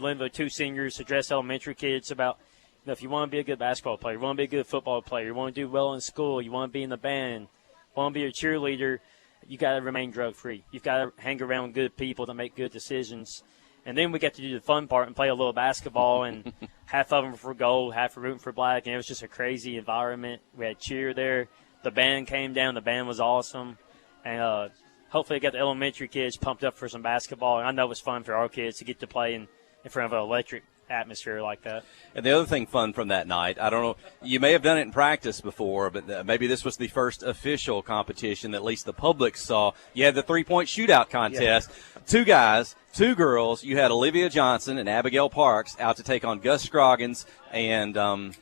Linville, 2 seniors, address elementary kids about, if you want to be a good basketball player, you want to be a good football player, you want to do well in school, you want to be in the band, want to be a cheerleader, you got to remain drug-free. You've got to hang around with good people that make good decisions. And then we got to do the fun part and play a little basketball, and half of them were for gold, half were rooting for black, and it was just a crazy environment. We had cheer there. The band came down. The band was awesome. And hopefully got the elementary kids pumped up for some basketball. And I know it was fun for our kids to get to play in front of an electric atmosphere like that. And the other thing fun from that night, I don't know, you may have done it in practice before, but maybe this was the first official competition that at least the public saw. You had the three-point shootout contest. Yeah. 2 guys, 2 girls. You had Olivia Johnson and Abigail Parks out to take on Gus Scroggins and it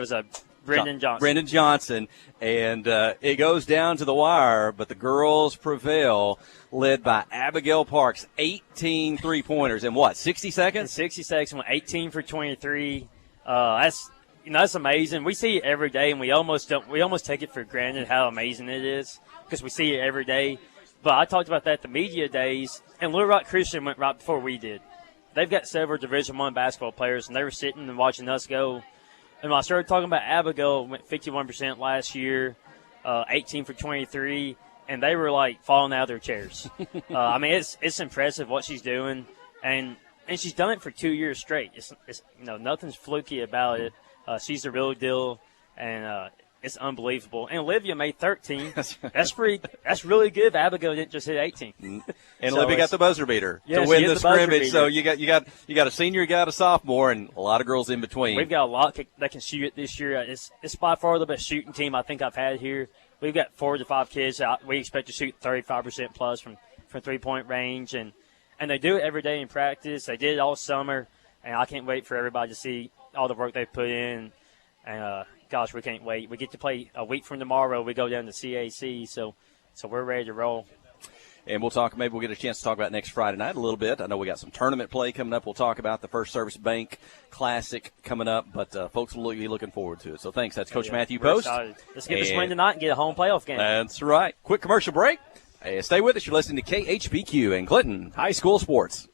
was a Brendan Johnson. Brendan Johnson. And it goes down to the wire, but the girls prevail, led by Abigail Parks, 18 three-pointers in 60 seconds? In 60 seconds, went 18 for 23. That's amazing. We see it every day, and we almost take it for granted how amazing it is because we see it every day. But I talked about that at the media days, and Little Rock Christian went right before we did. They've got several Division I basketball players, and they were sitting and watching us go. And when I started talking about Abigail, went 51% last year, 18 for 23, and they were like falling out of their chairs. It's impressive what she's doing, and she's done it for 2 years straight. It's nothing's fluky about it. She's the real deal, and it's unbelievable. And Olivia made 13. That's really good. Abigail didn't just hit 18. And Olivia got the buzzer beater to win the scrimmage. So you got a senior, you got a sophomore, and a lot of girls in between. We've got a lot that can shoot it this year. It's by far the best shooting team I think I've had here. We've got 4 to 5 kids. We expect to shoot 35% plus from 3-point range, and they do it every day in practice. They did it all summer, and I can't wait for everybody to see all the work they've put in. And gosh, we can't wait. We get to play a week from tomorrow. We go down to CAC, so we're ready to roll. And maybe we'll get a chance to talk about next Friday night a little bit. I know we got some tournament play coming up. We'll talk about the First Service Bank Classic coming up, but folks will be looking forward to it. So thanks. That's Coach Matthew Post. Excited. Let's get this win tonight and get a home playoff game. That's right. Quick commercial break. Stay with us. You're listening to KHPQ and Clinton High School Sports.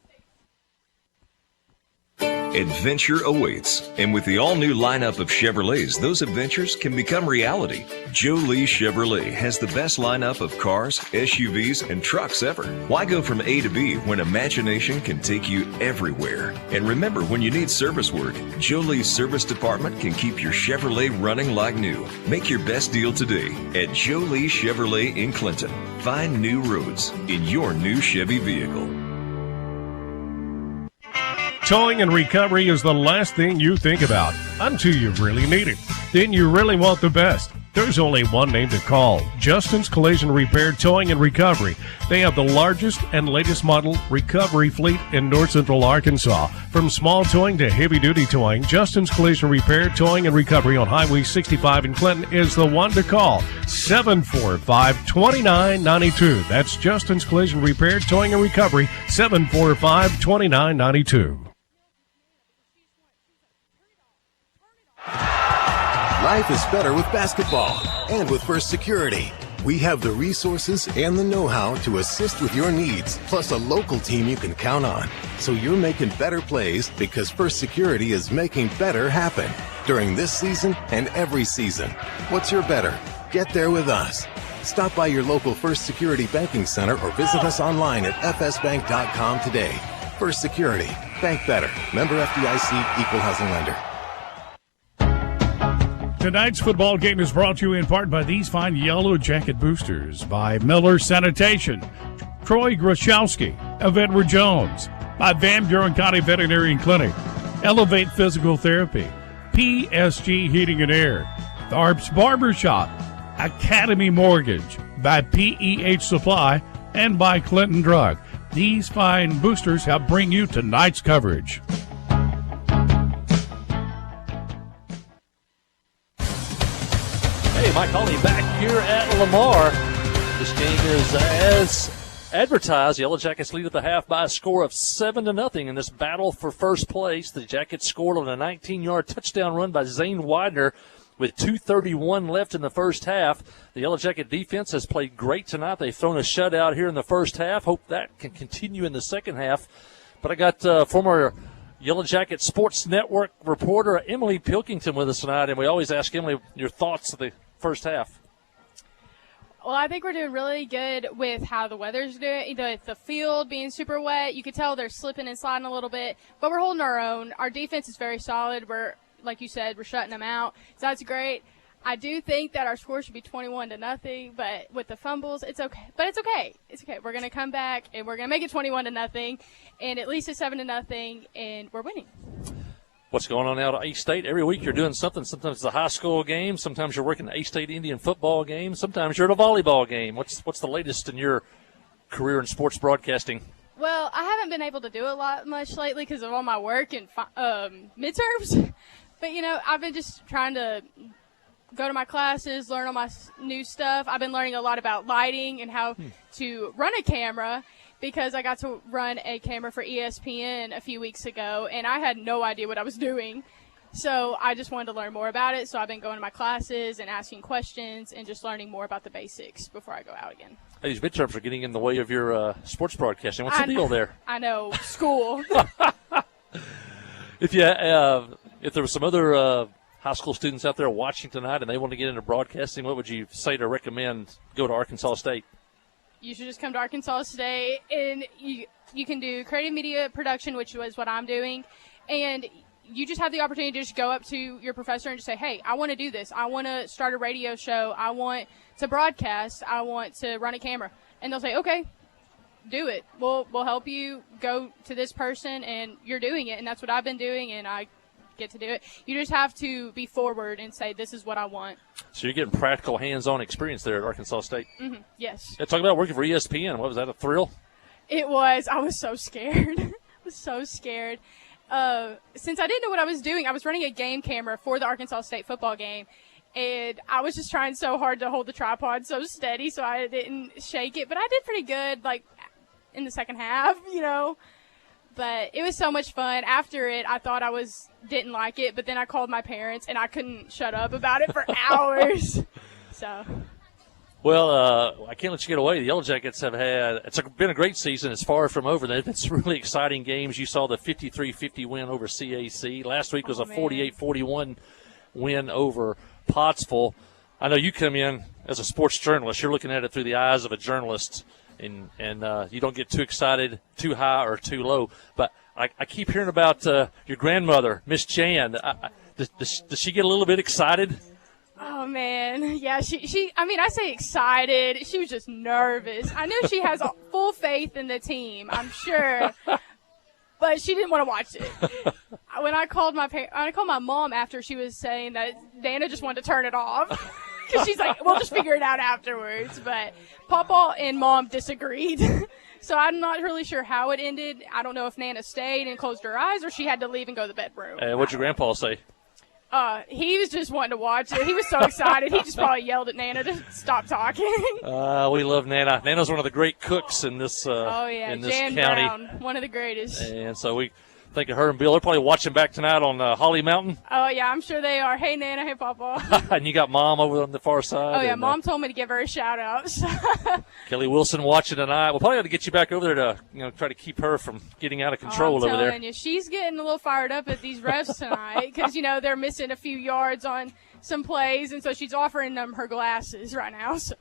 Adventure awaits, and with the all-new lineup of Chevrolets, those adventures can become reality. Jolie Chevrolet has the best lineup of cars, SUVs, and trucks ever. Why go from A to B when imagination can take you everywhere? And remember, when you need service work, Jolie's service department can keep your Chevrolet running like new. Make your best deal today at Jolie Chevrolet in Clinton. Find new roads in your new Chevy vehicle. Towing and recovery is the last thing you think about until you really need it. Then you really want the best. There's only one name to call, Justin's Collision Repair Towing and Recovery. They have the largest and latest model recovery fleet in North Central Arkansas. From small towing to heavy-duty towing, Justin's Collision Repair Towing and Recovery on Highway 65 in Clinton is the one to call, 745-2992. That's Justin's Collision Repair Towing and Recovery, 745-2992. Life is better with basketball and with First Security. We have the resources and the know-how to assist with your needs, plus a local team you can count on. So you're making better plays because First Security is making better happen during this season and every season. What's your better? Get there with us. Stop by your local First Security Banking Center or visit us online at fsbank.com today. First Security. Bank better. Member FDIC, Equal Housing Lender. Tonight's football game is brought to you in part by these fine Yellow Jacket boosters, by Miller Sanitation, Troy Groszowski of Edward Jones, by Van Buren County Veterinary Clinic, Elevate Physical Therapy, PSG Heating and Air, Tharp's Barbershop, Academy Mortgage, by PEH Supply, and by Clinton Drug. These fine boosters help bring you tonight's coverage. Hey, Mike Hawley back here at Lamar. This game is as advertised. Yellow Jackets lead at the half by a score of 7-0 in this battle for first place. The Jackets scored on a 19-yard touchdown run by Zane Widner with 2:31 left in the first half. The Yellow Jacket defense has played great tonight. They've thrown a shutout here in the first half. Hope that can continue in the second half. But I got former Yellow Jacket Sports Network reporter Emily Pilkington with us tonight, and we always ask Emily your thoughts of the first half. Well, I think we're doing really good with how the weather's doing. The field being super wet, you could tell they're slipping and sliding a little bit, but we're holding our own. Our defense is very solid. We're, like you said, we're shutting them out, so that's great. I do think that our score should be 21-0, but with the fumbles, it's okay. But it's okay. It's okay. We're going to come back, and we're going to make it 21-0, and at least a 7-0, and we're winning. What's going on out at A-State? Every week you're doing something. Sometimes it's a high school game. Sometimes you're working the A-State Indian football game. Sometimes you're at a volleyball game. What's the latest in your career in sports broadcasting? Well, I haven't been able to do it much lately because of all my work and midterms. But, I've been just trying to go to my classes, learn all my new stuff. I've been learning a lot about lighting and how to run a camera because I got to run a camera for ESPN a few weeks ago, and I had no idea what I was doing. So I just wanted to learn more about it, so I've been going to my classes and asking questions and just learning more about the basics before I go out again. These midterms are getting in the way of your sports broadcasting. What's the deal there? I know. School. If there were some other high school students out there watching tonight and they want to get into broadcasting, what would you say to recommend go to Arkansas State? You should just come to Arkansas State, and you can do creative media production, which was what I'm doing, and you just have the opportunity to just go up to your professor and just say, hey, I want to do this. I want to start a radio show. I want to broadcast. I want to run a camera. And they'll say, okay, do it. We'll help you go to this person, and you're doing it, and that's what I've been doing, and I get to do it. You just have to be forward and say, this is what I want. So you're getting practical hands-on experience there at Arkansas State. Mm-hmm. Yes. Yeah, talk about working for ESPN. What was that, a thrill? It was. I was so scared. I was so scared. Since I didn't know what I was doing, I was running a game camera for the Arkansas State football game, and I was just trying so hard to hold the tripod so steady so I didn't shake it. But I did pretty good, like, in the second half, But it was so much fun. After it, I thought didn't like it, but then I called my parents, and I couldn't shut up about it for hours. So. Well, I can't let you get away. The Yellow Jackets it's been a great season. It's far from over. They've been some really exciting games. You saw the 53-50 win over CAC. Last week was a 48-41 win over Pottsville. I know you come in as a sports journalist. You're looking at it through the eyes of a journalist, and you don't get too excited, too high or too low. But I keep hearing about your grandmother, Miss Jan. Does she get a little bit excited? Oh, man. Yeah, I say excited. She was just nervous. I knew she has full faith in the team, I'm sure. But she didn't want to watch it. When I called my mom after she was saying that Dana just wanted to turn it off. Because she's like, we'll just figure it out afterwards. But Papa and Mom disagreed. So I'm not really sure how it ended. I don't know if Nana stayed and closed her eyes or she had to leave and go to the bedroom. What'd your grandpa say? He was just wanting to watch it. He was so excited. He just probably yelled at Nana to stop talking. We love Nana. Nana's one of the great cooks in this in this Jan county. Brown, one of the greatest. And so we think of her and Bill. They're probably watching back tonight on Holly Mountain. Oh, yeah, I'm sure they are. Hey, Nana. Hey, Papa. And you got Mom over on the far side. Oh, yeah, Mom told me to give her a shout-out. Kelly Wilson watching tonight. We'll probably have to get you back over there to try to keep her from getting out of control over there. I'm telling you, she's getting a little fired up at these refs tonight because, they're missing a few yards on some plays, and so she's offering them her glasses right now. So.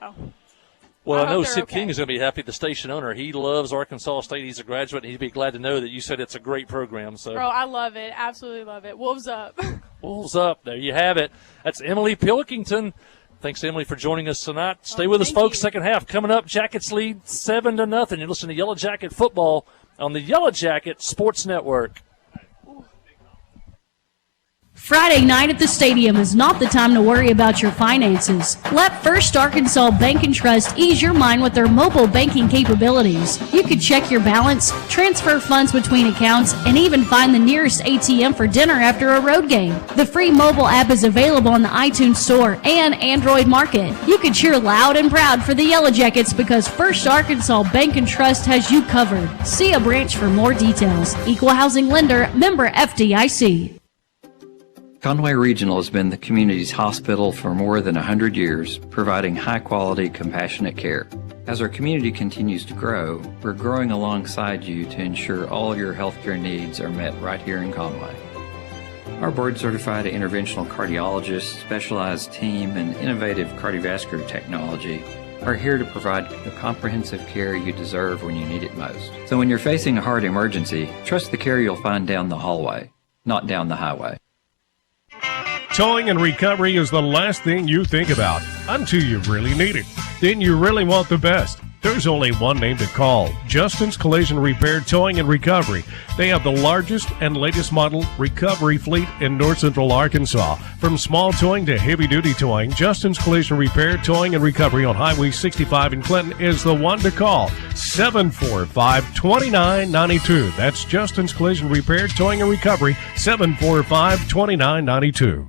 Well, I know Sid King is going to be happy, the station owner. He loves Arkansas State. He's a graduate, and he'd be glad to know that you said it's a great program. So, bro, I love it. Absolutely love it. Wolves up. Wolves up. There you have it. That's Emily Pilkington. Thanks, Emily, for joining us tonight. Stay with us, folks. Second half coming up. Jackets lead 7-0. You're listening to Yellow Jacket Football on the Yellow Jacket Sports Network. Friday night at the stadium is not the time to worry about your finances. Let First Arkansas Bank and Trust ease your mind with their mobile banking capabilities. You can check your balance, transfer funds between accounts, and even find the nearest ATM for dinner after a road game. The free mobile app is available on the iTunes Store and Android Market. You can cheer loud and proud for the Yellow Jackets because First Arkansas Bank and Trust has you covered. See a branch for more details. Equal housing lender, member FDIC. Conway Regional has been the community's hospital for more than 100 years, providing high-quality, compassionate care. As our community continues to grow, we're growing alongside you to ensure all your healthcare needs are met right here in Conway. Our board-certified interventional cardiologists, specialized team, and innovative cardiovascular technology are here to provide the comprehensive care you deserve when you need it most. So when you're facing a heart emergency, trust the care you'll find down the hallway, not down the highway. Towing and recovery is the last thing you think about until you really need it. Then you really want the best. There's only one name to call, Justin's Collision Repair Towing and Recovery. They have the largest and latest model recovery fleet in North Central Arkansas. From small towing to heavy-duty towing, Justin's Collision Repair Towing and Recovery on Highway 65 in Clinton is the one to call, 745-2992. That's Justin's Collision Repair Towing and Recovery, 745-2992.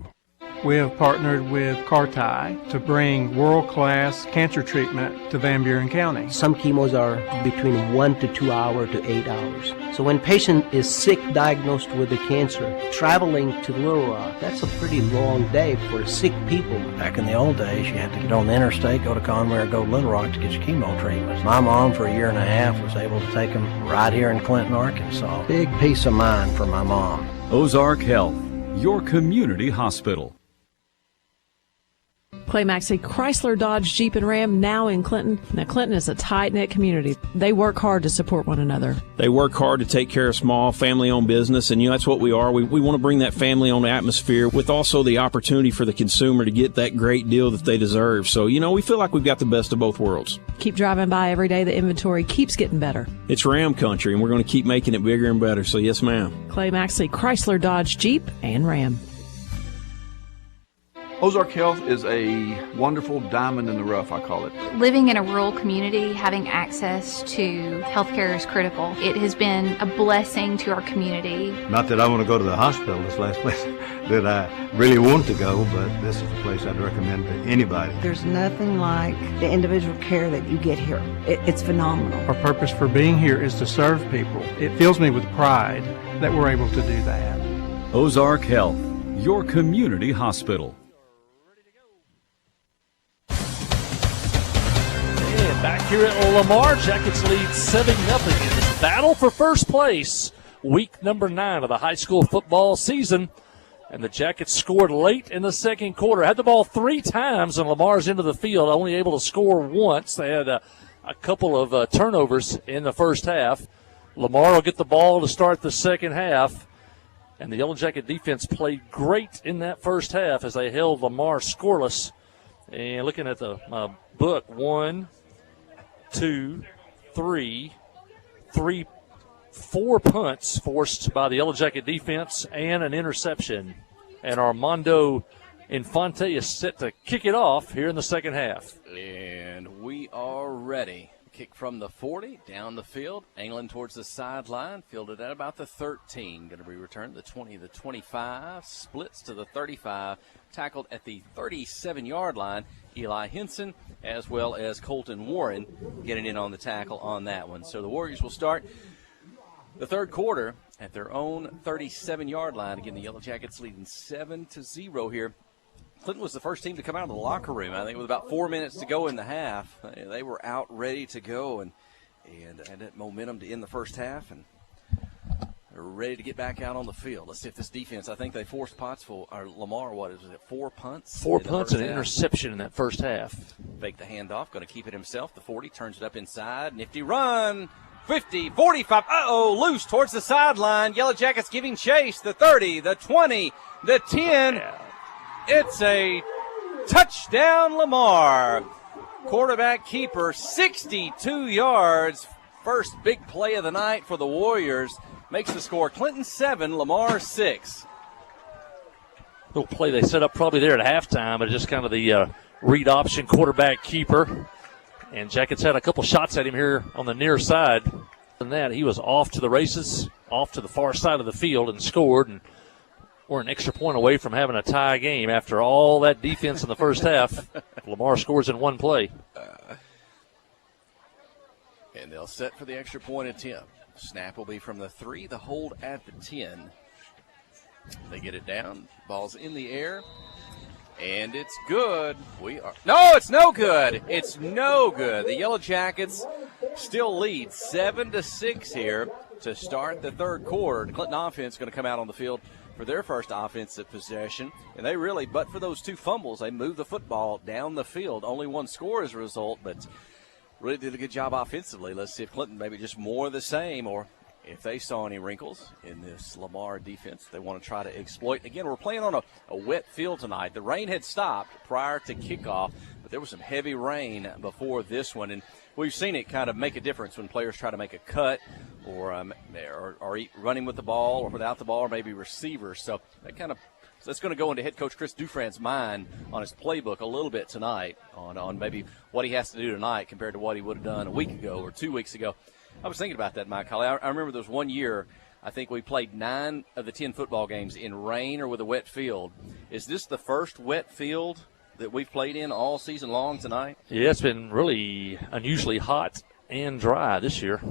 We have partnered with Carti to bring world-class cancer treatment to Van Buren County. Some chemos are between 1 to 2 hours to 8 hours. So when patient is sick, diagnosed with the cancer, traveling to Little Rock, that's a pretty long day for sick people. Back in the old days, you had to get on the interstate, go to Conway or go to Little Rock to get your chemo treatments. My mom, for a year and a half, was able to take them right here in Clinton, Arkansas. Big peace of mind for my mom. Ozark Health, your community hospital. Clay Maxey, Chrysler, Dodge, Jeep, and Ram, now in Clinton. Now, Clinton is a tight-knit community. They work hard to support one another. They work hard to take care of small, family-owned business, and, that's what we are. We want to bring that family-owned atmosphere with also the opportunity for the consumer to get that great deal that they deserve. So, we feel like we've got the best of both worlds. Keep driving by every day. The inventory keeps getting better. It's Ram country, and we're going to keep making it bigger and better. So, yes, ma'am. Clay Maxey, Chrysler, Dodge, Jeep, and Ram. Ozark Health is a wonderful diamond in the rough, I call it. Living in a rural community, having access to healthcare is critical. It has been a blessing to our community. Not that I want to go to the hospital, this last place that I really want to go, but this is a place I'd recommend to anybody. There's nothing like the individual care that you get here. It's phenomenal. Our purpose for being here is to serve people. It fills me with pride that we're able to do that. Ozark Health, your community hospital. Back here at Lamar, Jackets lead 7-0 in this battle for first place. Week number 9 of the high school football season. And the Jackets scored late in the second quarter. Had the ball 3 times on Lamar's end of the field, only able to score once. They had a couple of turnovers in the first half. Lamar will get the ball to start the second half. And the Yellow Jacket defense played great in that first half as they held Lamar scoreless. And looking at the book, 1, 2, 3, 4 punts forced by the Yellow Jacket defense and an interception. And Armando Infante is set to kick it off here in the second half. And we are ready. Kick from the 40, down the field, angling towards the sideline, fielded at about the 13. Going to be returned the 20, the 25, splits to the 35, tackled at the 37-yard line. Eli Henson, as well as Colton Warren, getting in on the tackle on that one. So the Warriors will start the third quarter at their own 37-yard line. Again, the Yellow Jackets leading 7-0 here. Clinton was the first team to come out of the locker room. I think with about 4 minutes to go in the half, they were out ready to go and that momentum to end the first half, and they're ready to get back out on the field. Let's see if this defense, I think they forced punts for Lamar. What is it, 4 punts? 4 punts and an interception in that first half. Fake the handoff, going to keep it himself. The 40 turns it up inside. Nifty run. 50, 45. Loose towards the sideline. Yellow Jackets giving chase. The 30, the 20, the 10. Yeah. It's a touchdown, Lamar. Quarterback keeper, 62 yards. First big play of the night for the Warriors. Makes the score Clinton 7, Lamar 6. Little play they set up probably there at halftime, but just kind of the read option quarterback keeper. And Jackets had a couple shots at him here on the near side. And that he was off to the races, off to the far side of the field and scored. And we're an extra point away from having a tie game after all that defense in the first half. Lamar scores in one play. And they'll set for the extra point attempt. Snap will be from the 3, the hold at the 10. They get it down. Ball's in the air. And it's good. It's no good. It's no good. The Yellow Jackets still lead 7-6 here to start the third quarter. The Clinton offense going to come out on the field for their first offensive possession. And they really, but for those 2 fumbles, they moved the football down the field. Only 1 score as a result, but really did a good job offensively. Let's see if Clinton maybe just more of the same, or if they saw any wrinkles in this Lamar defense they want to try to exploit. Again, we're playing on a wet field tonight. The rain had stopped prior to kickoff, but there was some heavy rain before this one. And we've seen it kind of make a difference when players try to make a cut or running with the ball or without the ball, or maybe receivers. So that's going to go into head coach Chris Dufran's mind on his playbook a little bit tonight on maybe what he has to do tonight compared to what he would have done a week ago or 2 weeks ago. I was thinking about that, Mike Holly. I remember there was one year, I think we played 9 of the 10 football games in rain or with a wet field. Is this the first wet field that we've played in all season long tonight? Yeah, it's been really unusually hot and dry this year.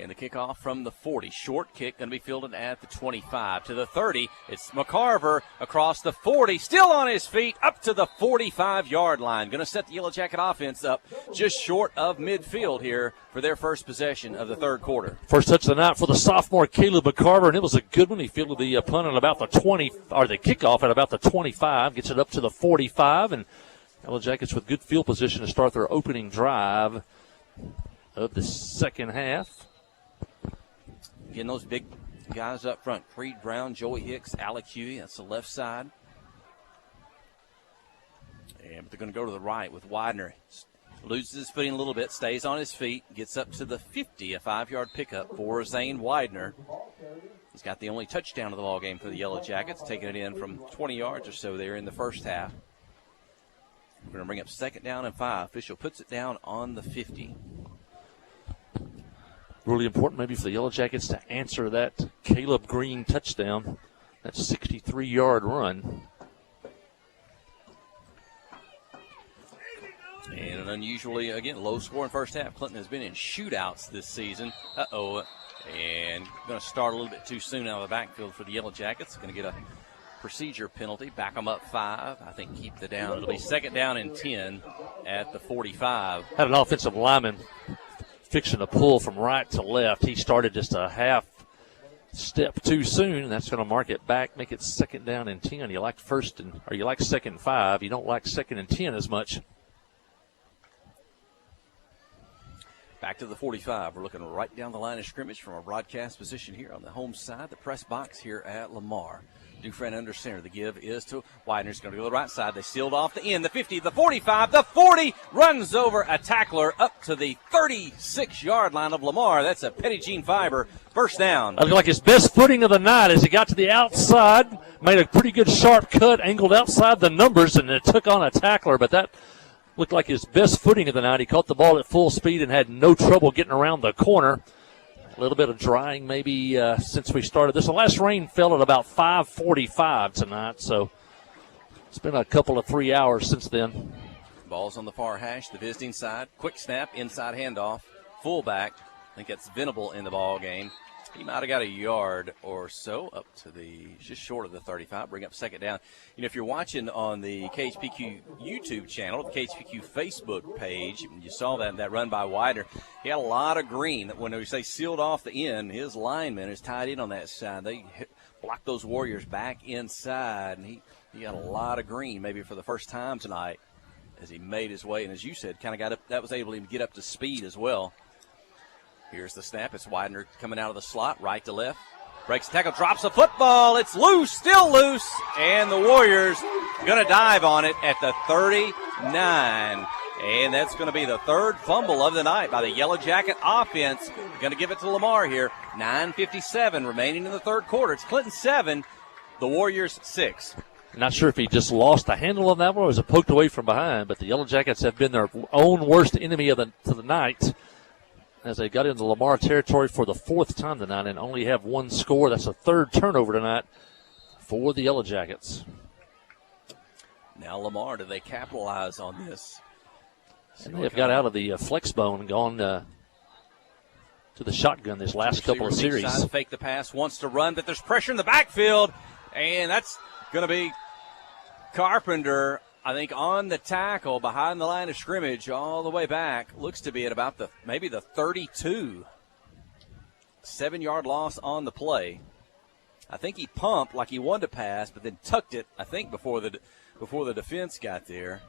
And the kickoff from the 40. Short kick going to be fielded at the 25. To the 30, it's McCarver across the 40. Still on his feet up to the 45-yard line. Going to set the Yellow Jacket offense up just short of midfield here for their first possession of the third quarter. First touch of the night for the sophomore Caleb McCarver, and it was a good one. He fielded the punt at about the 20, or the kickoff at about the 25. Gets it up to the 45, and Yellow Jackets with good field position to start their opening drive of the second half. Getting those big guys up front. Creed Brown, Joey Hicks, Alec Huey. That's the left side. And they're going to go to the right with Widner. Loses his footing a little bit, stays on his feet, gets up to the 50, a 5-yard pickup for Zane Widner. He's got the only touchdown of the ball game for the Yellow Jackets, taking it in from 20 yards or so there in the first half. We're going to bring up 2nd down and 5. Official puts it down on the 50. Really important maybe for the Yellow Jackets to answer that Caleb Green touchdown, that 63-yard run. And an unusually, again, low-scoring first half. Clinton has been in shootouts this season. And going to start a little bit too soon out of the backfield for the Yellow Jackets. Going to get a procedure penalty. Back them up 5. I think keep the down. It'll be 2nd down and 10 at the 45. Had an offensive lineman fixing a pull from right to left. He started just a half step too soon, and that's going to mark it back, make it 2nd down and 10. You like 2nd and 5. You don't like 2nd and 10 as much. Back to the 45. We're looking right down the line of scrimmage from a broadcast position here on the home side, the press box here at Lamar. Dufresne under center. The give is to Widner's going to go to the right side. They sealed off the end, the 50, the 45, the 40. Runs over a tackler up to the 36-yard line of Lamar. That's a Petty Jean Fiber. First down. That looked like his best footing of the night as he got to the outside. Made a pretty good sharp cut, angled outside the numbers, and it took on a tackler. But that looked like his best footing of the night. He caught the ball at full speed and had no trouble getting around the corner. A little bit of drying maybe since we started this. The last rain fell at about 5:45 tonight, so it's been a couple of 3 hours since then. Ball's on the far hash, the visiting side. Quick snap, inside handoff. Fullback, I think that's Venable in the ball game. He might have got a yard or so up to just short of the 35. Bring up 2nd down. You know, if you're watching on the KHPQ YouTube channel, the KHPQ Facebook page, you saw that run by Widner. He had a lot of green. When we say sealed off the end, his lineman is tied in on that side. They blocked those Warriors back inside, and he got a lot of green maybe for the first time tonight as he made his way. And as you said, kind of got up, that was able to get up to speed as well. Here's the snap. It's Widner coming out of the slot, right to left. Breaks the tackle, drops the football. It's loose, still loose. And the Warriors going to dive on it at the 39. And that's going to be the 3rd fumble of the night by the Yellow Jacket offense. Going to give it to Lamar here. 9:57 remaining in the third quarter. It's Clinton 7, the Warriors 6. Not sure if he just lost the handle on that one or was it poked away from behind, but the Yellow Jackets have been their own worst enemy of the night, as they got into Lamar territory for the 4th time tonight and only have 1 score. That's a 3rd turnover tonight for the Yellow Jackets. Now Lamar, do they capitalize on this? And they've got out of the flex bone and gone to the shotgun this last couple of series. Side, fake the pass, wants to run, but there's pressure in the backfield, and that's going to be Carpenter, I think, on the tackle behind the line of scrimmage all the way back. Looks to be at about maybe the 32. 7-yard loss on the play. I think he pumped like he wanted to pass, but then tucked it, I think, before the defense got there.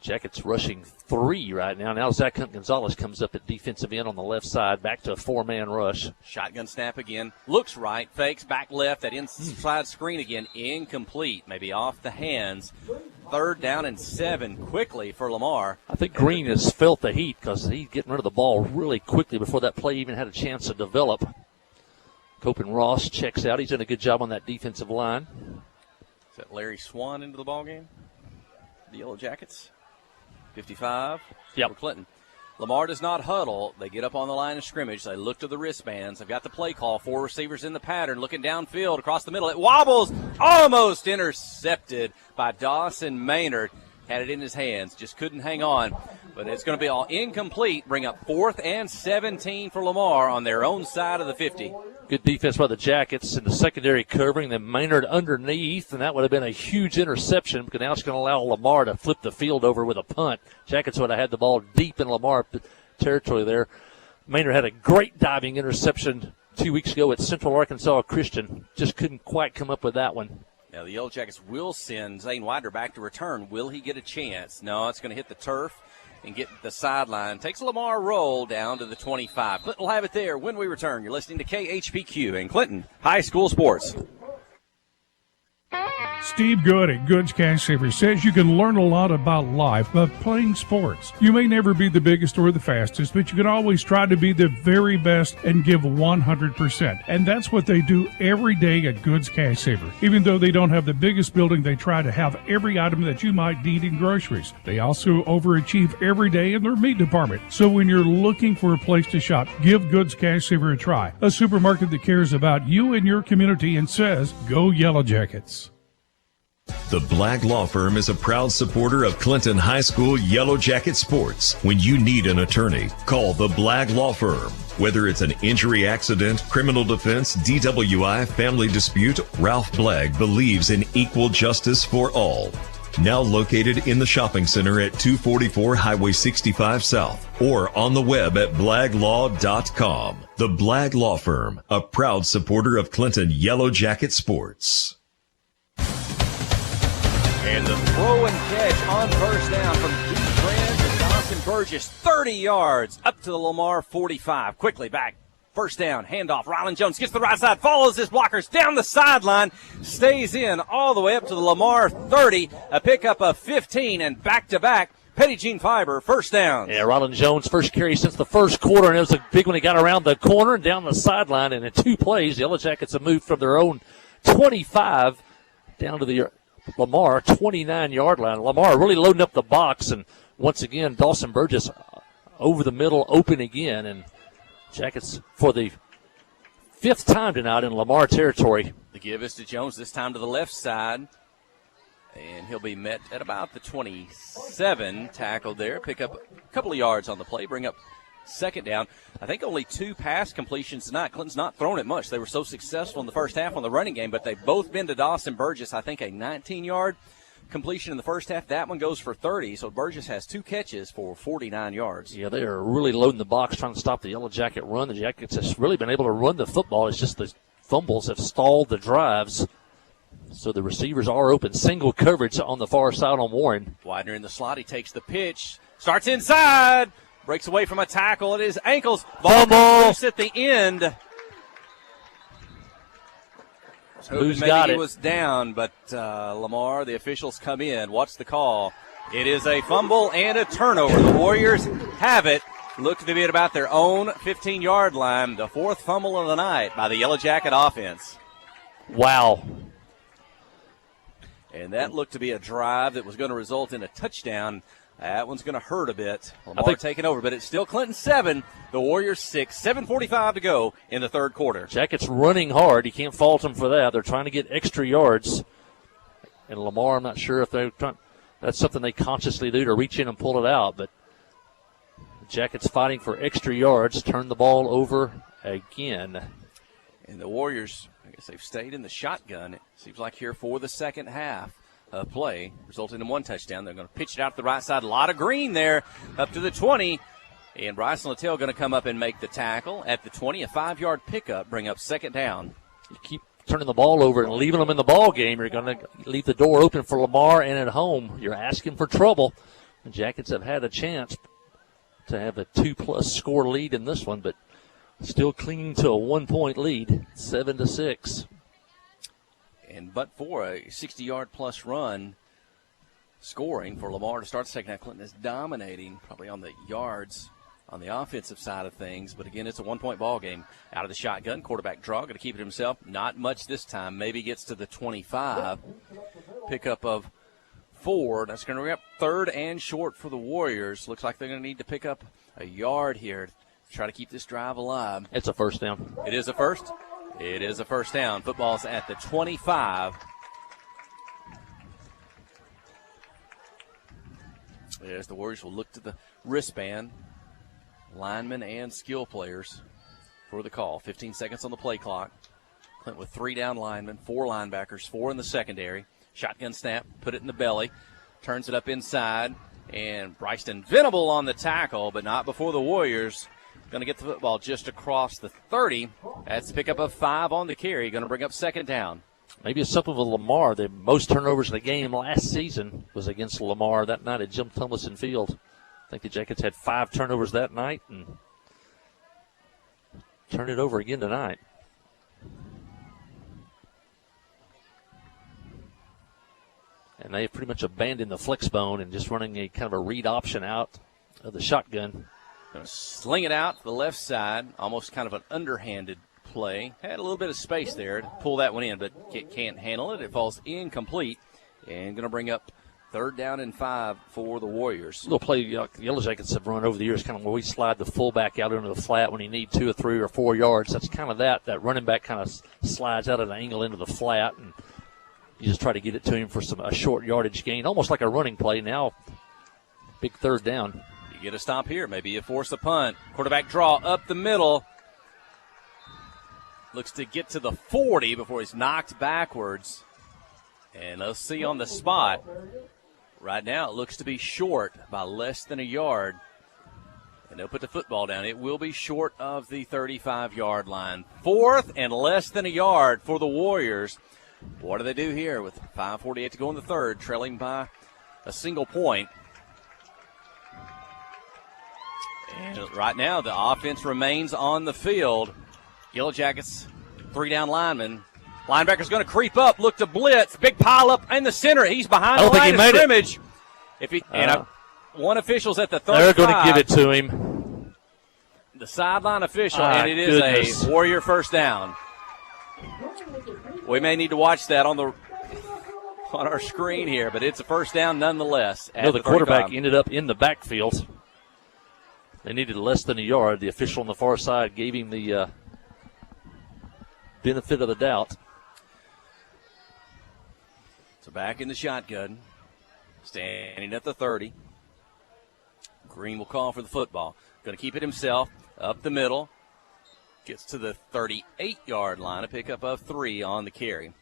Jackets rushing 3 right now. Now Zach Gonzalez comes up at defensive end on the left side, back to a 4-man rush. Shotgun snap again. Looks right. Fakes back left. That inside screen again. Incomplete. Maybe off the hands. 3rd down and 7 quickly for Lamar. I think Green has felt the heat because he's getting rid of the ball really quickly before that play even had a chance to develop. Copen Ross checks out. He's done a good job on that defensive line. Is that Larry Swan into the ball game? The Yellow Jackets. 55 for Clinton. Lamar does not huddle. They get up on the line of scrimmage. They look to the wristbands. They've got the play call. 4 receivers in the pattern, looking downfield across the middle. It wobbles, almost intercepted by Dawson Maynard. Had it in his hands, just couldn't hang on. But it's going to be all incomplete. Bring up 4th and 17 for Lamar on their own side of the 50. Good defense by the Jackets in the secondary covering. Then Maynard underneath, and that would have been a huge interception because now it's going to allow Lamar to flip the field over with a punt. Jackets would have had the ball deep in Lamar territory there. Maynard had a great diving interception 2 weeks ago at Central Arkansas Christian. Just couldn't quite come up with that one. Now the Yellow Jackets will send Zane Widner back to return. Will he get a chance? No, it's going to hit the turf and get the sideline. Takes Lamar roll down to the 25. Clinton will have it there when we return. You're listening to KHPQ and Clinton High School Sports. Steve Good at Goods Cash Saver says you can learn a lot about life by playing sports. You may never be the biggest or the fastest, but you can always try to be the very best and give 100%. And that's what they do every day at Goods Cash Saver. Even though they don't have the biggest building, they try to have every item that you might need in groceries. They also overachieve every day in their meat department. So when you're looking for a place to shop, give Goods Cash Saver a try. A supermarket that cares about you and your community and says, go Yellow Jackets. The Black Law Firm is a proud supporter of Clinton High School Yellow Jacket sports. When you need an attorney, call the Black Law Firm. Whether it's an injury accident, criminal defense, DWI, family dispute, Ralph Blagg believes in equal justice for all. Now located in the shopping center at 244 Highway 65 South or on the web at blaglaw.com. The Blagg Law Firm, a proud supporter of Clinton Yellow Jacket sports. And the throw and catch on first down from Deep Friend to Dawson Burgess. 30 yards up to the Lamar 45. Quickly back. First down, handoff. Rylan Jones gets the right side, follows his blockers down the sideline, stays in all the way up to the Lamar 30. A pickup of 15 and back-to-back. Petty Jean Fiber, first down. Yeah, Rylan Jones, first carry since the first quarter, and it was a big one. He got around the corner and down the sideline, and in 2 plays, the Yellow Jackets have moved from their own 25 down to the Lamar 29-yard line. Lamar really loading up the box, and once again, Dawson Burgess over the middle, open again, and Jackets for the 5th time tonight in Lamar territory. The give is to Jones, this time to the left side, and he'll be met at about the 27, tackled there, pick up a couple of yards on the play, bring up second down. I think only 2 pass completions tonight. Clinton's not thrown it much. They were so successful in the first half on the running game, but they've both been to Dawson Burgess. I think a 19-yard completion in the first half. That one goes for 30, so Burgess has 2 catches for 49 yards. Yeah, they are really loading the box, trying to stop the Yellow Jacket run. The Jackets have really been able to run the football. It's just the fumbles have stalled the drives. So the receivers are open. Single coverage on the far side on Warren. Widner in the slot. He takes the pitch. Starts inside. Breaks away from a tackle at his ankles. Ball loose at the end. Who's got it? He was down, but Lamar, the officials come in. What's the call? It is a fumble and a turnover. The Warriors have it. Look to be at about their own 15-yard line. The 4th fumble of the night by the Yellow Jacket offense. Wow. And that looked to be a drive that was going to result in a touchdown. That one's going to hurt a bit. Lamar taking over, but it's still Clinton 7, the Warriors 6, 7:45 to go in the 3rd quarter. Jackets running hard. You can't fault them for that. They're trying to get extra yards. And Lamar, I'm not sure if they're trying. That's something they consciously do to reach in and pull it out. But the Jackets fighting for extra yards. Turn the ball over again. And the Warriors, I guess they've stayed in the shotgun, it seems like, here for the second half of play, resulting in one touchdown. They're going to pitch it out to the right side. A lot of green there up to the 20. And Bryson Littell going to come up and make the tackle at the 20. A 5-yard pickup, bring up second down. You keep turning the ball over and leaving them in the ball game. You're going to leave the door open for Lamar, and at home, you're asking for trouble. The Jackets have had a chance to have a 2+ score lead in this one, but still clinging to a 1-point lead, 7-6. And but for a 60-yard plus run scoring for Lamar to start the second half, Clinton is dominating probably on the yards on the offensive side of things. But again, it's a 1-point ball game. Out of the shotgun, quarterback draw, going to keep it himself. Not much this time. Maybe gets to the 25. Pickup of 4. That's going to bring up 3rd and short for the Warriors. Looks like they're going to need to pick up a yard here to try to keep this drive alive. It's a first down. It is a first. It is a first down. Football's at the 25. As the Warriors will look to the wristband, linemen and skill players for the call. 15 seconds on the play clock. Clint with 3 down linemen, 4 linebackers, 4 in the secondary. Shotgun snap, put it in the belly, turns it up inside, and Bryson Venable on the tackle, but not before the Warriors. Going to get the football just across the 30. That's a pickup of 5 on the carry. Going to bring up second down. Maybe it's something with Lamar. The most turnovers in the game last season was against Lamar that night at Jim Tomlinson Field. I think the Jackets had 5 turnovers that night and turned it over again tonight. And they pretty much abandoned the flex bone and just running a kind of a read option out of the shotgun. Going to sling it out to the left side, almost kind of an underhanded play. Had a little bit of space there to pull that one in, but can't handle it. It falls incomplete, and going to bring up 3rd down and 5 for the Warriors. Little play the Yellow Jackets have run over the years, kind of where we slide the fullback out into the flat when you need 2 or 3 or 4 yards. That's kind of that running back kind of slides out at an angle into the flat, and you just try to get it to him for a short yardage gain, almost like a running play. Now, big 3rd down. You get a stop here. Maybe you force a punt. Quarterback draw up the middle. Looks to get to the 40 before he's knocked backwards. And let's see on the spot. Right now it looks to be short by less than a yard. And they'll put the football down. It will be short of the 35-yard line. 4th and less than a yard for the Warriors. What do they do here with 5:48 to go in the 3rd, trailing by a single point? And right now, the offense remains on the field. Yellow Jackets, 3 down linemen. Linebacker's going to creep up, look to blitz. Big pile up in the center. He's behind the line of scrimmage. One official's at the 35. They're going to give it to him. The sideline official, and it is a Warrior first down. We may need to watch that on our screen here, but it's a first down nonetheless. The quarterback ended up in the backfield. They needed less than a yard. The official on the far side gave him the benefit of the doubt. So back in the shotgun, standing at the 30. Green will call for the football. Going to keep it himself up the middle. Gets to the 38-yard line, a pickup of 3 on the carry.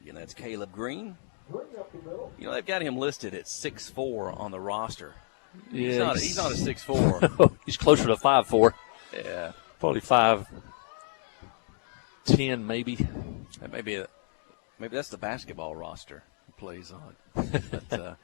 Again, that's Caleb Green. You know, they've got him listed at 6'4" on the roster. He's not a 6'4". He's closer to 5'4". Yeah. Probably 5'10", maybe. Maybe that's the basketball roster he plays on. But,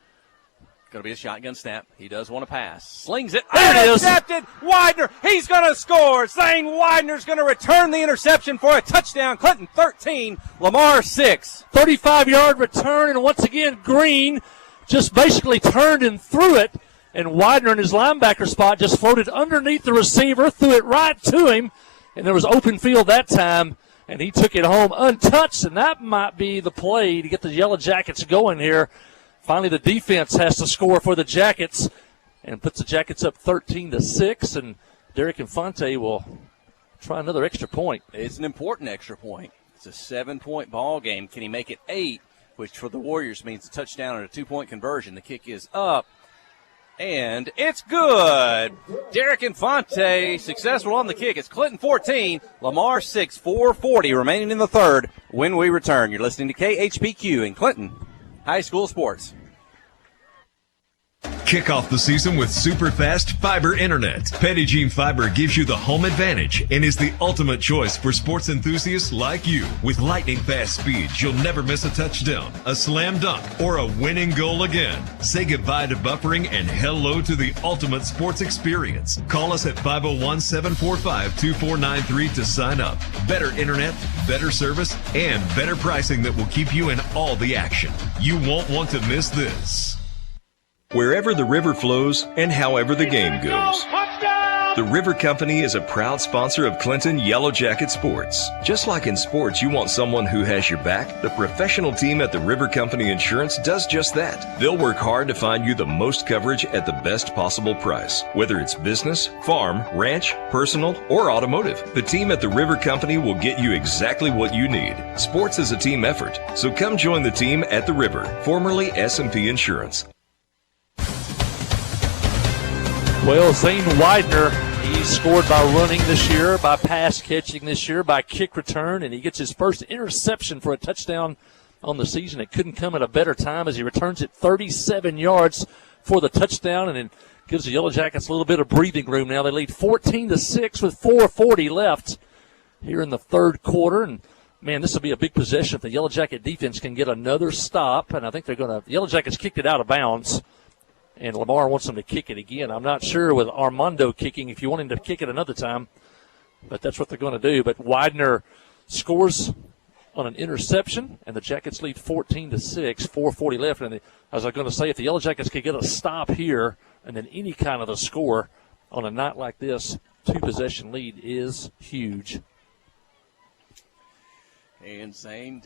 going to be a shotgun snap. He does want to pass. Slings it. There it is. Intercepted. Widner. He's going to score. Zane Widner's going to return the interception for a touchdown. Clinton 13, Lamar 6. 35-yard return, and once again, Green just basically turned and threw it, and Widner in his linebacker spot just floated underneath the receiver, threw it right to him, and there was open field that time, and he took it home untouched, and that might be the play to get the Yellow Jackets going here. Finally, the defense has to score for the Jackets and puts the Jackets up 13-6, and Derek Infante will try another extra point. It's an important extra point. It's a 7-point ball game. Can he make it 8, which for the Warriors means a touchdown and a 2-point conversion? The kick is up, And it's good. Derek Infante successful on the kick. It's Clinton 14, Lamar 6, 4:40 remaining in the third when we return. You're listening to KHPQ in Clinton High School Sports. Kick off the season with super fast fiber internet. Pettigene Fiber gives you the home advantage and is the ultimate choice for sports enthusiasts like you. With lightning fast speeds, you'll never miss a touchdown, a slam dunk, or a winning goal again. Say goodbye to buffering and hello to the ultimate sports experience. Call us at 501-745-2493 to sign up. Better internet, better service, and better pricing that will keep you in all the action. You won't want to miss this. Wherever the river flows and however the game goes, the River Company is a proud sponsor of Clinton Yellow Jacket Sports. Just like in sports, you want someone who has your back, the professional team at the River Company Insurance does just that. They'll work hard to find you the most coverage at the best possible price. Whether it's business, farm, ranch, personal, or automotive, the team at the River Company will get you exactly what you need. Sports is a team effort, so come join the team at the River, formerly S&P Insurance. Well, Zane Widner, he scored by running this year, by pass catching this year, by kick return, and he gets his first interception for a touchdown on the season. It couldn't come at a better time as he returns it 37 yards for the touchdown, and it gives the Yellow Jackets a little bit of breathing room now. They lead 14-6 with 4:40 left here in the third quarter, and man, this will be a big possession if the Yellow Jacket defense can get another stop, and I think they're going to – the Yellow Jackets kicked it out of bounds. And Lamar wants him to kick it again. I'm not sure with Armando kicking if you want him to kick it another time, but that's what they're going to do. But Widner scores on an interception, and the Jackets lead 14-6, 4:40 left. And as I was going to say, if the Yellow Jackets could get a stop here and then any kind of a score on a night like this, two-possession lead is huge. And Zane,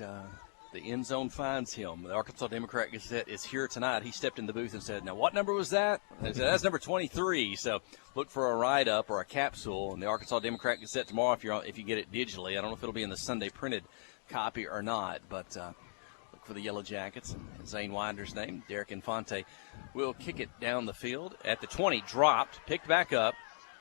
the end zone finds him. The Arkansas Democrat-Gazette is here tonight. He stepped in the booth and said, now, what number was that? They said, that's number 23. So look for a write-up or a capsule in the Arkansas Democrat-Gazette tomorrow if you get it digitally. I don't know if it'll be in the Sunday printed copy or not, but look for the Yellow Jackets and Zane Widner's name. Derek Infante will kick it down the field at the 20. Dropped, picked back up.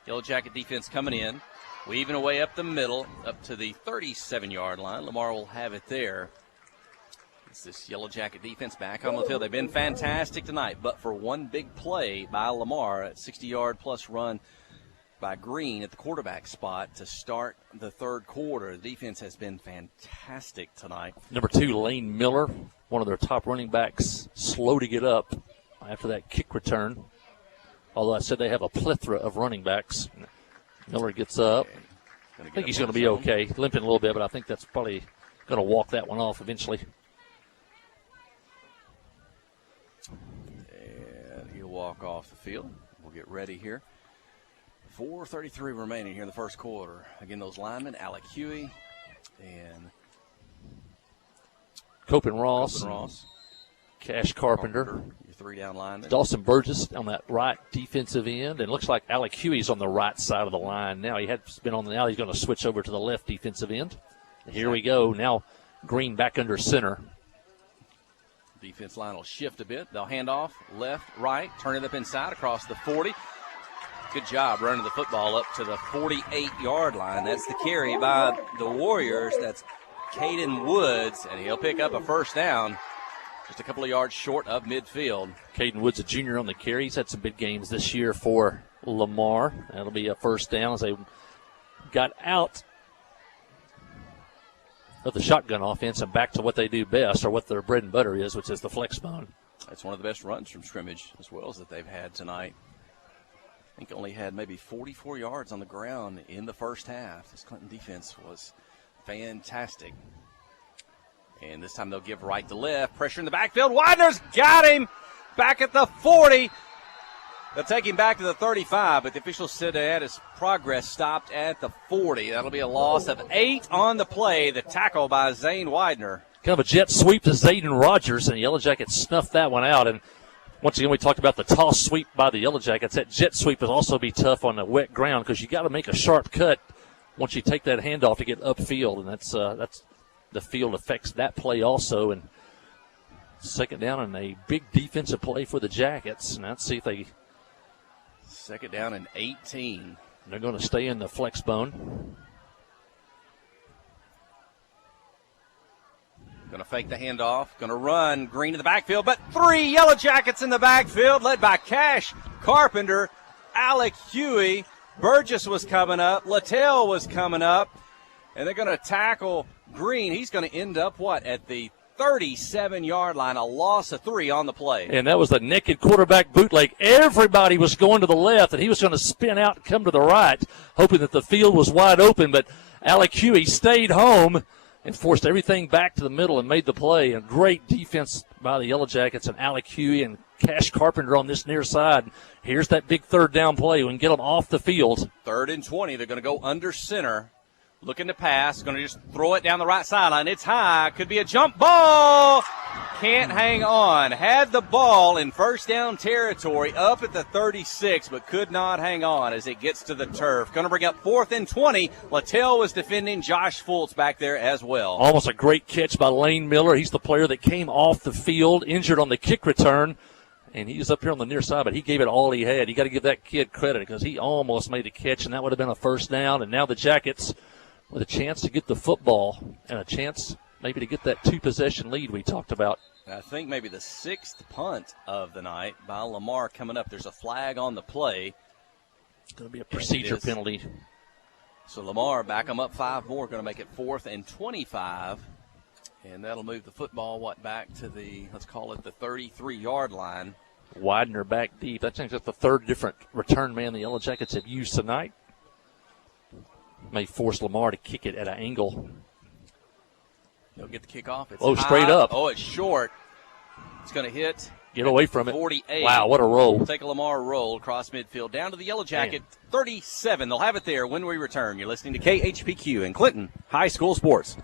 Yellow Jacket defense coming in, weaving away up the middle, up to the 37-yard line. Lamar will have it there. This Yellow Jacket defense back on the field. They've been fantastic tonight, but for one big play by Lamar, a 60-yard-plus run by Green at the quarterback spot to start the third quarter. The defense has been fantastic tonight. Number 2, Lane Miller, one of their top running backs, slow to get up after that kick return. Although I said they have a plethora of running backs. Miller gets up. I think he's going to be okay. Limping a little bit, but I think that's probably going to walk that one off eventually. Walk off the field. We'll get ready here. 4:33 remaining here in the first quarter. Again, those linemen, Alec Huey and Copen Ross, Cash Carpenter, your 3-down linemen. Dawson Burgess on that right defensive end, and it looks like Alec Huey's on the right side of the line now. He has been on now. He's going to switch over to the left defensive end. Here we go. Now Green back under center. Defense line will shift a bit. They'll hand off left, right, turn it up inside across the 40. Good job running the football up to the 48-yard line. That's the carry by the Warriors. That's Caden Woods, and he'll pick up a first down just a couple of yards short of midfield. Caden Woods, a junior on the carry. He's had some big games this year for Lamar. That'll be a first down as they got out of the shotgun offense and back to what they do best, or what their bread and butter is, which is the flex bone. That's one of the best runs from scrimmage as well as that they've had tonight. I think only had maybe 44 yards on the ground in the first half. This Clinton defense was fantastic. And this time they'll give right to left. Pressure in the backfield. Widner's got him back at the 40. They'll take him back to the 35, but the officials said that his progress stopped at the 40. That'll be a loss of 8 on the play. The tackle by Zane Widner. Kind of a jet sweep to Zayden Rogers, and the Yellow Jackets snuffed that one out. And once again, we talked about the toss sweep by the Yellow Jackets. That jet sweep will also be tough on the wet ground because you got to make a sharp cut once you take that handoff to get upfield, and that's the field affects that play also. And second down and a big defensive play for the Jackets. And let's see if they Second down and 18. They're going to stay in the flex bone. Going to fake the handoff. Going to run. Green in the backfield, but 3 Yellow Jackets in the backfield, led by Cash Carpenter, Alec Huey. Burgess was coming up. Littell was coming up. And they're going to tackle Green. He's going to end up, at the 37-yard line, a loss of 3 on the play. And that was the naked quarterback bootleg. Everybody was going to the left, and he was going to spin out and come to the right, hoping that the field was wide open. But Alec Huey stayed home and forced everything back to the middle and made the play. And great defense by the Yellow Jackets and Alec Huey and Cash Carpenter on this near side. Here's that big third down play. We can get them off the field. 3rd and 20. They're going to go under center. Looking to pass, going to just throw it down the right sideline. It's high, could be a jump ball. Can't hang on. Had the ball in first down territory up at the 36, but could not hang on as it gets to the turf. Going to bring up 4th and 20. Littell was defending Josh Fultz back there as well. Almost a great catch by Lane Miller. He's the player that came off the field, injured on the kick return. And he's up here on the near side, but he gave it all he had. You got to give that kid credit because he almost made a catch, and that would have been a first down. And now the Jackets with a chance to get the football and a chance maybe to get that 2-possession lead we talked about. I think maybe the 6th punt of the night by Lamar coming up. There's a flag on the play. Going to be a procedure penalty. So Lamar back them up 5 more. Going to make it 4th and 25. And that'll move the football, back to the, let's call it the 33-yard line. Widner back deep. I think that's the 3rd different return man the Yellow Jackets have used tonight. May force Lamar to kick it at an angle. He'll get the kickoff. It's straight up. Oh, it's short. It's going to hit. Get away from 48. It. Wow, what a roll. Take a Lamar roll across midfield down to the Yellow Jacket. 37. They'll have it there when we return. You're listening to KHPQ and Clinton High School Sports.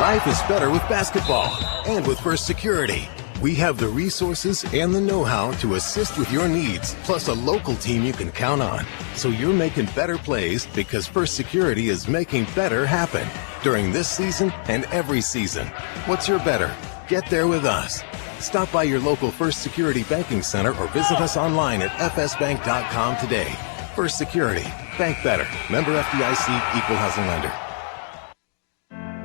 Life is better with basketball and with First Security. We have the resources and the know-how to assist with your needs, plus a local team you can count on. So you're making better plays because First Security is making better happen during this season and every season. What's your better? Get there with us. Stop by your local First Security Banking Center or visit us online at fsbank.com today. First Security. Bank better. Member FDIC, Equal Housing Lender.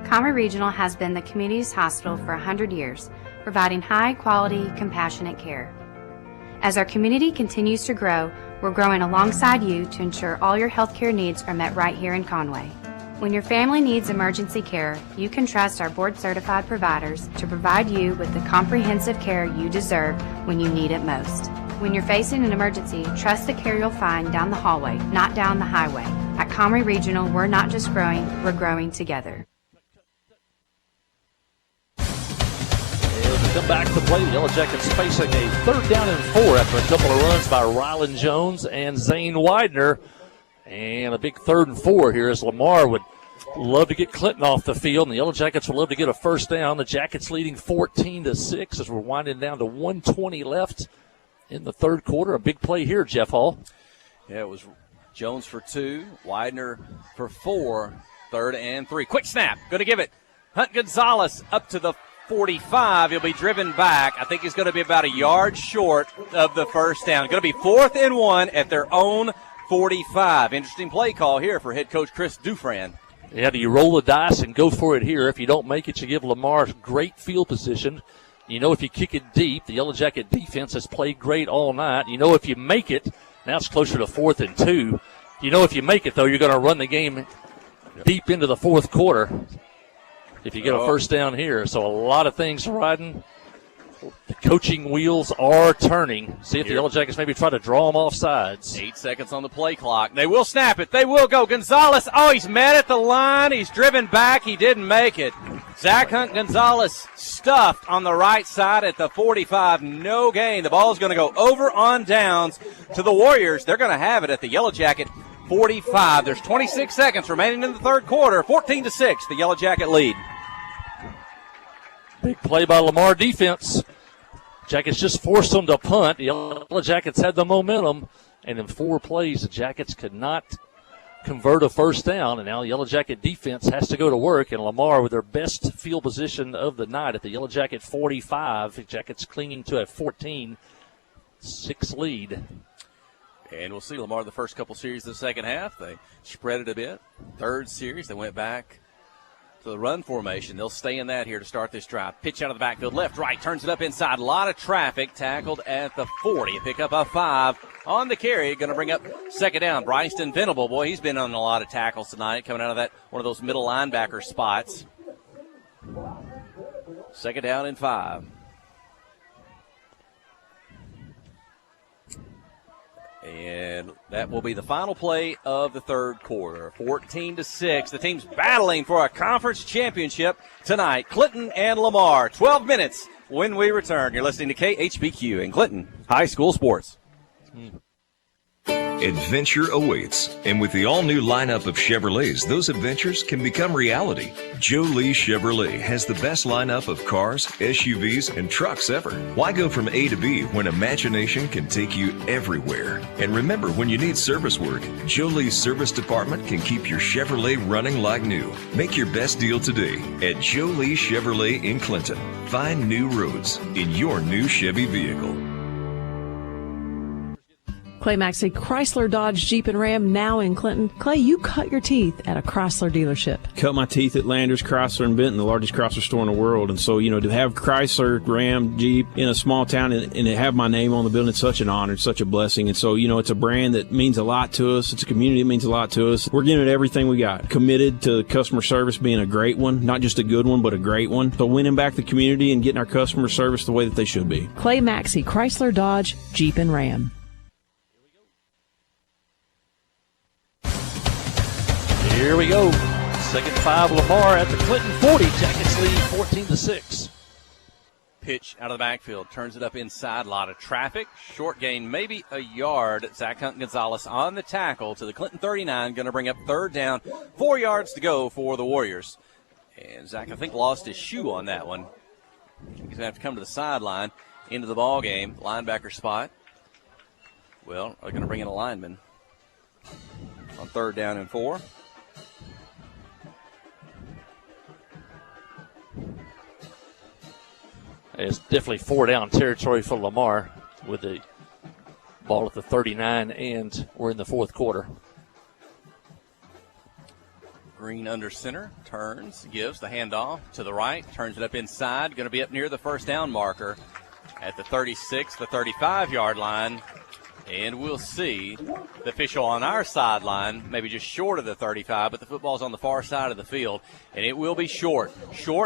Conway Regional has been the community's hospital for 100 years, providing high-quality, compassionate care. As our community continues to grow, we're growing alongside you to ensure all your healthcare needs are met right here in Conway. When your family needs emergency care, you can trust our board-certified providers to provide you with the comprehensive care you deserve when you need it most. When you're facing an emergency, trust the care you'll find down the hallway, not down the highway. At Conway Regional, we're not just growing, we're growing together. Come back to play. The Yellow Jackets facing a 3rd down and 4 after a couple of runs by Rylan Jones and Zane Widner. And a big 3rd and 4 here as Lamar would love to get Clinton off the field, and the Yellow Jackets would love to get a first down. The Jackets leading 14-6 as we're winding down to 1:20 left in the 3rd quarter. A big play here, Jeff Hall. Yeah, it was Jones for 2, Widner for 4, 3rd and 3. Quick snap. Going to give it. Hunt Gonzalez up to the 45. He'll be driven back. I think he's going to be about a yard short of the first down. Going to be 4th and 1 at their own 45. Interesting play call here for head coach Chris Dufran. Yeah, do you roll the dice and go for it here? If you don't make it, you give Lamar great field position. You know if you kick it deep, the Yellow Jacket defense has played great all night. You know if you make it, now it's closer to 4th and 2. You know if you make it, though, you're going to run the game deep into the 4th quarter if you get a first down here. So a lot of things riding. The coaching wheels are turning. See if the Yellow Jackets maybe try to draw them off sides. 8 seconds on the play clock. They will snap it. They will go. Gonzalez, he's met at the line. He's driven back. He didn't make it. Zach Hunt Gonzalez stuffed on the right side at the 45. No gain. The ball is going to go over on downs to the Warriors. They're going to have it at the Yellow Jacket 45. There's 26 seconds remaining in the 3rd quarter. 14-6, the Yellow Jacket lead. Big play by Lamar defense. Jackets just forced them to punt. The Yellow Jackets had the momentum, and in 4 plays, the Jackets could not convert a first down, and now the Yellow Jacket defense has to go to work, and Lamar with their best field position of the night at the Yellow Jacket 45. The Jackets clinging to a 14. 6 lead. And we'll see Lamar the first couple series of the second half. They spread it a bit. Third series, they went back to the run formation. They'll stay in that here to start this drive. Pitch out of the backfield, left, right, turns it up inside. A lot of traffic, tackled at the 40. Pick up a 5 on the carry. Going to bring up second down. Bryson Venable, boy, he's been on a lot of tackles tonight, coming out of that one of those middle linebacker spots. Second down and 5. And that will be the final play of the third quarter. 14-6. The team's battling for a conference championship tonight. Clinton and Lamar. 12 minutes when we return. You're listening to KHBQ in Clinton High School Sports. Adventure awaits, and with the all-new lineup of Chevrolets, those adventures can become reality. Joe Lee Chevrolet has the best lineup of cars, SUVs, and trucks ever. Why go from A to B when imagination can take you everywhere? And remember, when you need service work, Joe Lee's service department can keep your Chevrolet running like new. Make your best deal today at Joe Lee Chevrolet in Clinton. Find new roads in your new Chevy vehicle. Clay Maxey, Chrysler, Dodge, Jeep, and Ram, now in Clinton. Clay, you cut your teeth at a Chrysler dealership. Cut my teeth at Landers, Chrysler, and Benton, the largest Chrysler store in the world. And so, to have Chrysler, Ram, Jeep in a small town and to have my name on the building, it's such an honor, it's such a blessing. And so, it's a brand that means a lot to us. It's a community that means a lot to us. We're giving it everything we got. Committed to customer service being a great one, not just a good one, but a great one. So winning back the community and getting our customer service the way that they should be. Clay Maxey, Chrysler, Dodge, Jeep, and Ram. Here we go. Second 5, Lamar at the Clinton 40. Jackets lead 14-6. Pitch out of the backfield. Turns it up inside. A lot of traffic. Short gain, maybe a yard. Zach Hunt-Gonzalez on the tackle to the Clinton 39. Going to bring up third down. 4 yards to go for the Warriors. And Zach, I think, lost his shoe on that one. He's going to have to come to the sideline into the ball game. Linebacker spot. Well, they're going to bring in a lineman on third down and 4. It's definitely 4-down territory for Lamar with the ball at the 39, and we're in the fourth quarter. Green under center, turns, gives the handoff to the right, turns it up inside, going to be up near the first down marker at the 36, the 35-yard line. And we'll see the official on our sideline, maybe just short of the 35, but the football's on the far side of the field, and it will be short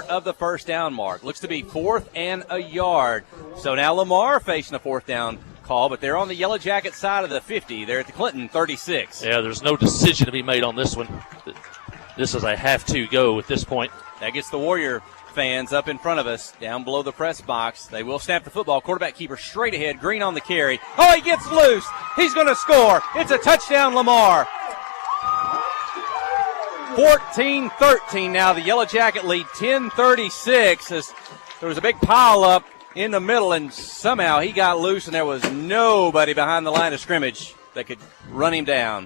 of the first down mark. Looks to be 4th and a yard. So now Lamar facing a 4th down call, but they're on the Yellow Jacket side of the 50. They're at the Clinton 36. Yeah, there's no decision to be made on this one. This is a have-to go at this point. That gets the Warrior fans up in front of us, down below the press box. They will snap the football. Quarterback keeper straight ahead. Green on the carry. Oh, he gets loose. He's going to score. It's a touchdown, Lamar. 14-13 now. The Yellow Jacket lead 10-36 as there was a big pile up in the middle, and somehow he got loose, and there was nobody behind the line of scrimmage that could run him down.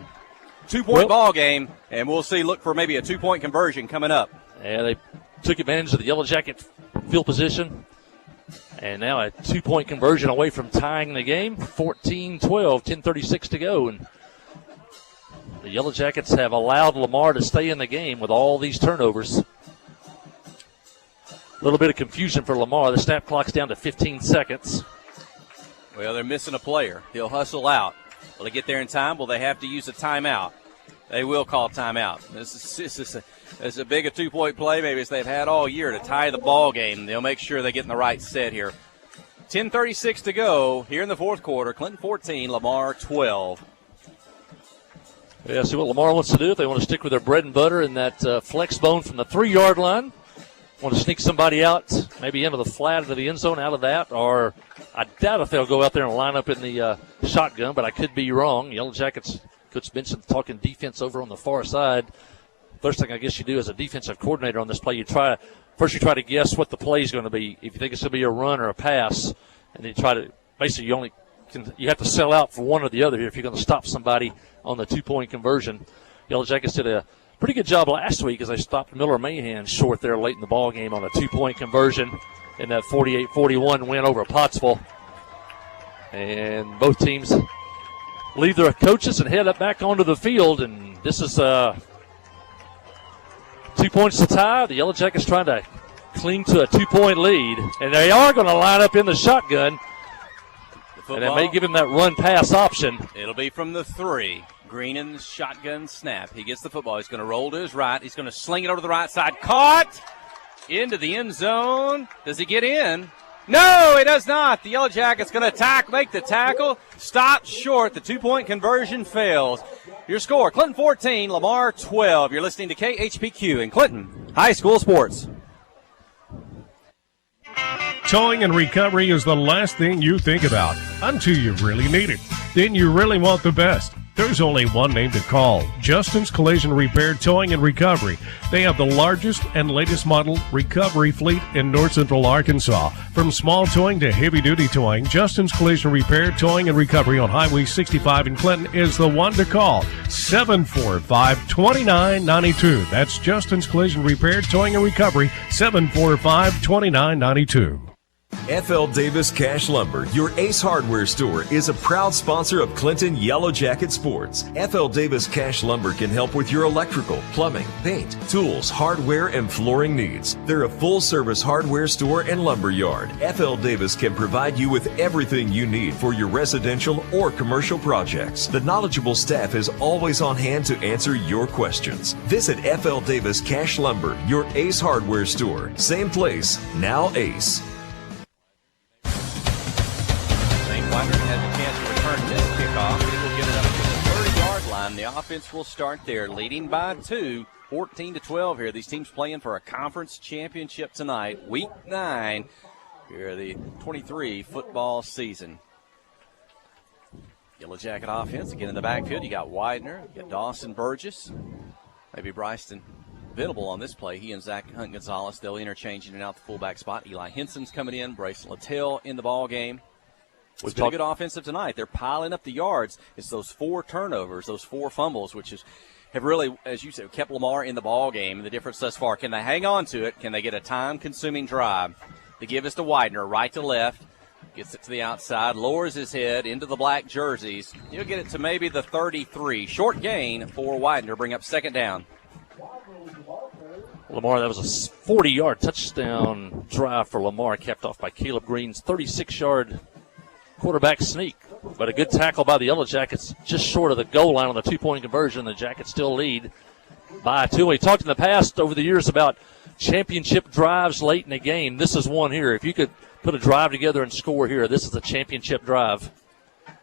2-point ball game, and we'll see. Look for maybe a 2-point conversion coming up. Yeah, they took advantage of the Yellow Jacket field position. And now a 2-point conversion away from tying the game. 14-12, 10:36 to go. And the Yellow Jackets have allowed Lamar to stay in the game with all these turnovers. A little bit of confusion for Lamar. The snap clock's down to 15 seconds. Well, they're missing a player. He'll hustle out. Will they get there in time? Will they have to use a timeout? They will call timeout. This is a big a 2-point play, maybe as they've had all year to tie the ball game. They'll make sure they get in the right set here. 10:36 to go here in the fourth quarter. Clinton 14, Lamar 12. Yeah, see what Lamar wants to do. If they want to stick with their bread and butter in that flex bone from the 3-yard line, want to sneak somebody out, maybe into the flat, into the end zone, out of that, or I doubt if they'll go out there and line up in the shotgun, but I could be wrong. Yellow Jackets, Coach Benson talking defense over on the far side. First thing I guess you do as a defensive coordinator on this play, you try to guess what the play is going to be. If you think it's going to be a run or a pass, and then you try to basically you have to sell out for one or the other here if you're going to stop somebody on the 2-point conversion. Yellow Jackets did a pretty good job last week as they stopped Miller Mahan short there late in the ball game on a 2-point conversion in that 48-41 win over Pottsville. And both teams leave their coaches and head up back onto the field. And this is 2 points to tie. The Yellow Jackets trying to cling to a 2-point lead. And they are going to line up in the shotgun. And they may give him that run-pass option. It'll be from the 3. Greenen's shotgun snap. He gets the football. He's going to roll to his right. He's going to sling it over to the right side. Caught into the end zone. Does he get in? No, he does not. The Yellow Jackets going to make the tackle. Stopped short. The 2-point conversion fails. Your score, Clinton 14, Lamar 12. You're listening to KHPQ in Clinton High School Sports. Towing and recovery is the last thing you think about until you really need it. Then you really want the best. There's only one name to call, Justin's Collision Repair Towing and Recovery. They have the largest and latest model recovery fleet in north central Arkansas. From small towing to heavy-duty towing, Justin's Collision Repair Towing and Recovery on Highway 65 in Clinton is the one to call, 745-2992. That's Justin's Collision Repair Towing and Recovery, 745-2992. F.L. Davis Cash Lumber, your Ace Hardware store, is a proud sponsor of Clinton Yellow Jacket Sports. F.L. Davis Cash Lumber can help with your electrical, plumbing, paint, tools, hardware, and flooring needs. They're a full-service hardware store and lumber yard. F.L. Davis can provide you with everything you need for your residential or commercial projects. The knowledgeable staff is always on hand to answer your questions. Visit F.L. Davis Cash Lumber, your Ace Hardware store. Same place, now Ace. Widner has a chance to return this kickoff. He will get it up to the 30-yard line. The offense will start there, leading by 2, 14-12 here. These teams playing for a conference championship tonight, Week 9 here of the 23 football season. Yellow Jacket offense again in the backfield. You got Widner, you got Dawson Burgess, maybe Bryston Venable on this play. He and Zach Hunt-Gonzalez, they'll interchange in and out the fullback spot. Eli Henson's coming in, Bryce Littell in the ball game. It's been a good offensive tonight. They're piling up the yards. It's those 4 turnovers, those 4 fumbles, which have really, as you said, kept Lamar in the ball game. The difference thus far, can they hang on to it? Can they get a time-consuming drive? The give is to Widner, right to left. Gets it to the outside, lowers his head into the black jerseys. He'll get it to maybe the 33. Short gain for Widner, bring up 2nd down. Lamar, that was a 40-yard touchdown drive for Lamar, capped off by Caleb Green's 36-yard quarterback sneak, but a good tackle by the Yellow Jackets just short of the goal line on the 2-point conversion. The Jackets still lead by 2. We talked in the past over the years about championship drives late in the game. This is one here. If you could put a drive together and score here, this is a championship drive.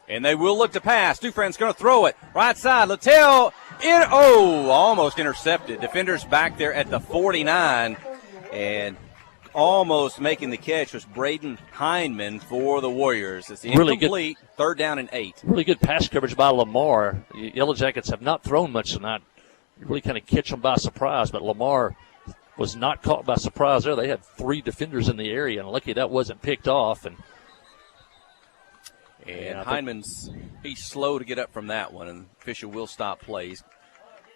And they will look to pass. Dufresne's going to throw it. Right side, Littell. Almost intercepted. Defenders back there at the 49. And almost making the catch was Braden Hindman for the Warriors. It's incomplete. Really good, 3rd down and 8. Really good pass coverage by Lamar. The Yellow Jackets have not thrown much tonight. You really kind of catch them by surprise, but Lamar was not caught by surprise there. They had 3 defenders in the area, and lucky that wasn't picked off. And Hindman's he's slow to get up from that one, and Fisher will stop plays.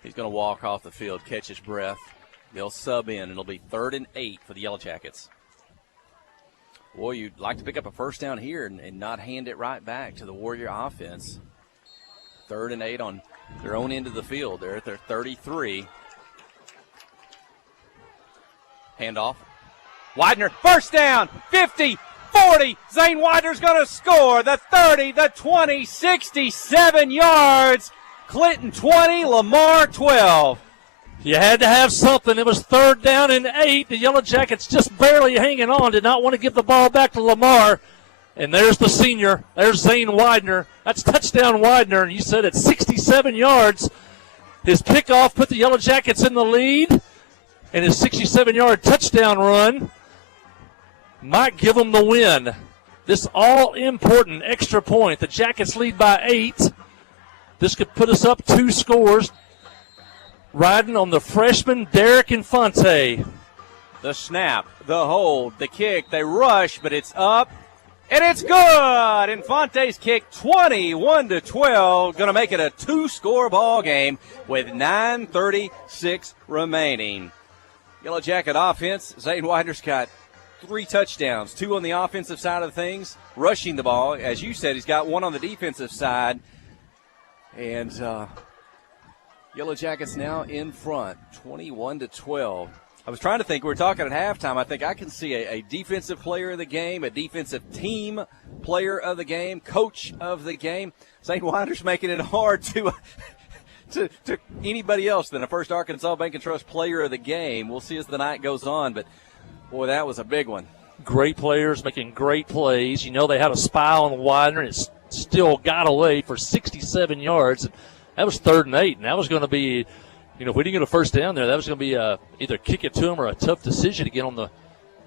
He's going to walk off the field, catch his breath. They'll sub in, and it'll be 3rd and 8 for the Yellow Jackets. Boy, you'd like to pick up a first down here and not hand it right back to the Warrior offense. 3rd and 8 on their own end of the field. They're at their 33. Handoff. Widner, first down, 50, 40. Zane Widner's going to score. The 30, the 20, 67 yards. Clinton 20, Lamar 12. You had to have something. It was 3rd down and 8. The Yellow Jackets just barely hanging on. Did not want to give the ball back to Lamar. And there's the senior. There's Zane Widner. That's touchdown Widner. And you said it's 67 yards. His pickoff put the Yellow Jackets in the lead. And his 67-yard touchdown run might give them the win. This all-important extra point. The Jackets lead by 8. This could put us up 2 scores. Riding on the freshman Derek Infante. The snap, the hold, the kick, they rush, but it's up, and it's good! Infante's kick 21-12, going to make it a 2-score ball game with 9:36 remaining. Yellow Jacket offense, Zane Widner's got 3 touchdowns, 2 on the offensive side of things, rushing the ball. As you said, he's got 1 on the defensive side. And Yellow Jackets now in front, 21-12. I was trying to think, we were talking at halftime, I think I can see a defensive player of the game, a defensive team player of the game, coach of the game. St. Widner's making it hard to anybody else than a First Arkansas Bank and Trust player of the game. We'll see as the night goes on, but, boy, that was a big one. Great players making great plays. You know they had a spy on Widner, and it still got away for 67 yards. That was 3rd and 8, and that was going to be, if we didn't get a first down there, that was going to be either kick it to them or a tough decision to get on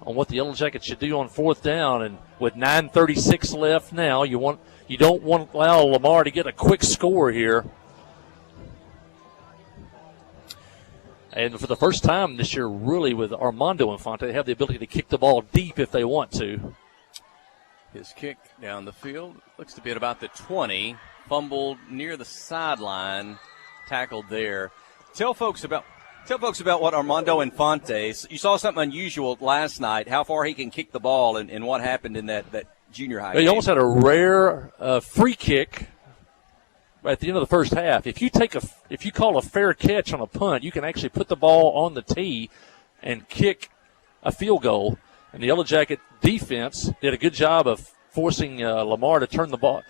what the Yellow Jackets should do on 4th down. And with 9:36 left now, you don't want to allow Lamar to get a quick score here. And for the first time this year, really, with Armando Infante, they have the ability to kick the ball deep if they want to. His kick down the field looks to be at about the 20. Fumbled near the sideline, tackled there. Tell folks about what Armando Infante. You saw something unusual last night. How far he can kick the ball, and what happened in that junior high game. He almost had a rare free kick at the end of the first half. If you call a fair catch on a punt, you can actually put the ball on the tee and kick a field goal. And the Yellow Jacket defense did a good job of forcing Lamar to turn the ball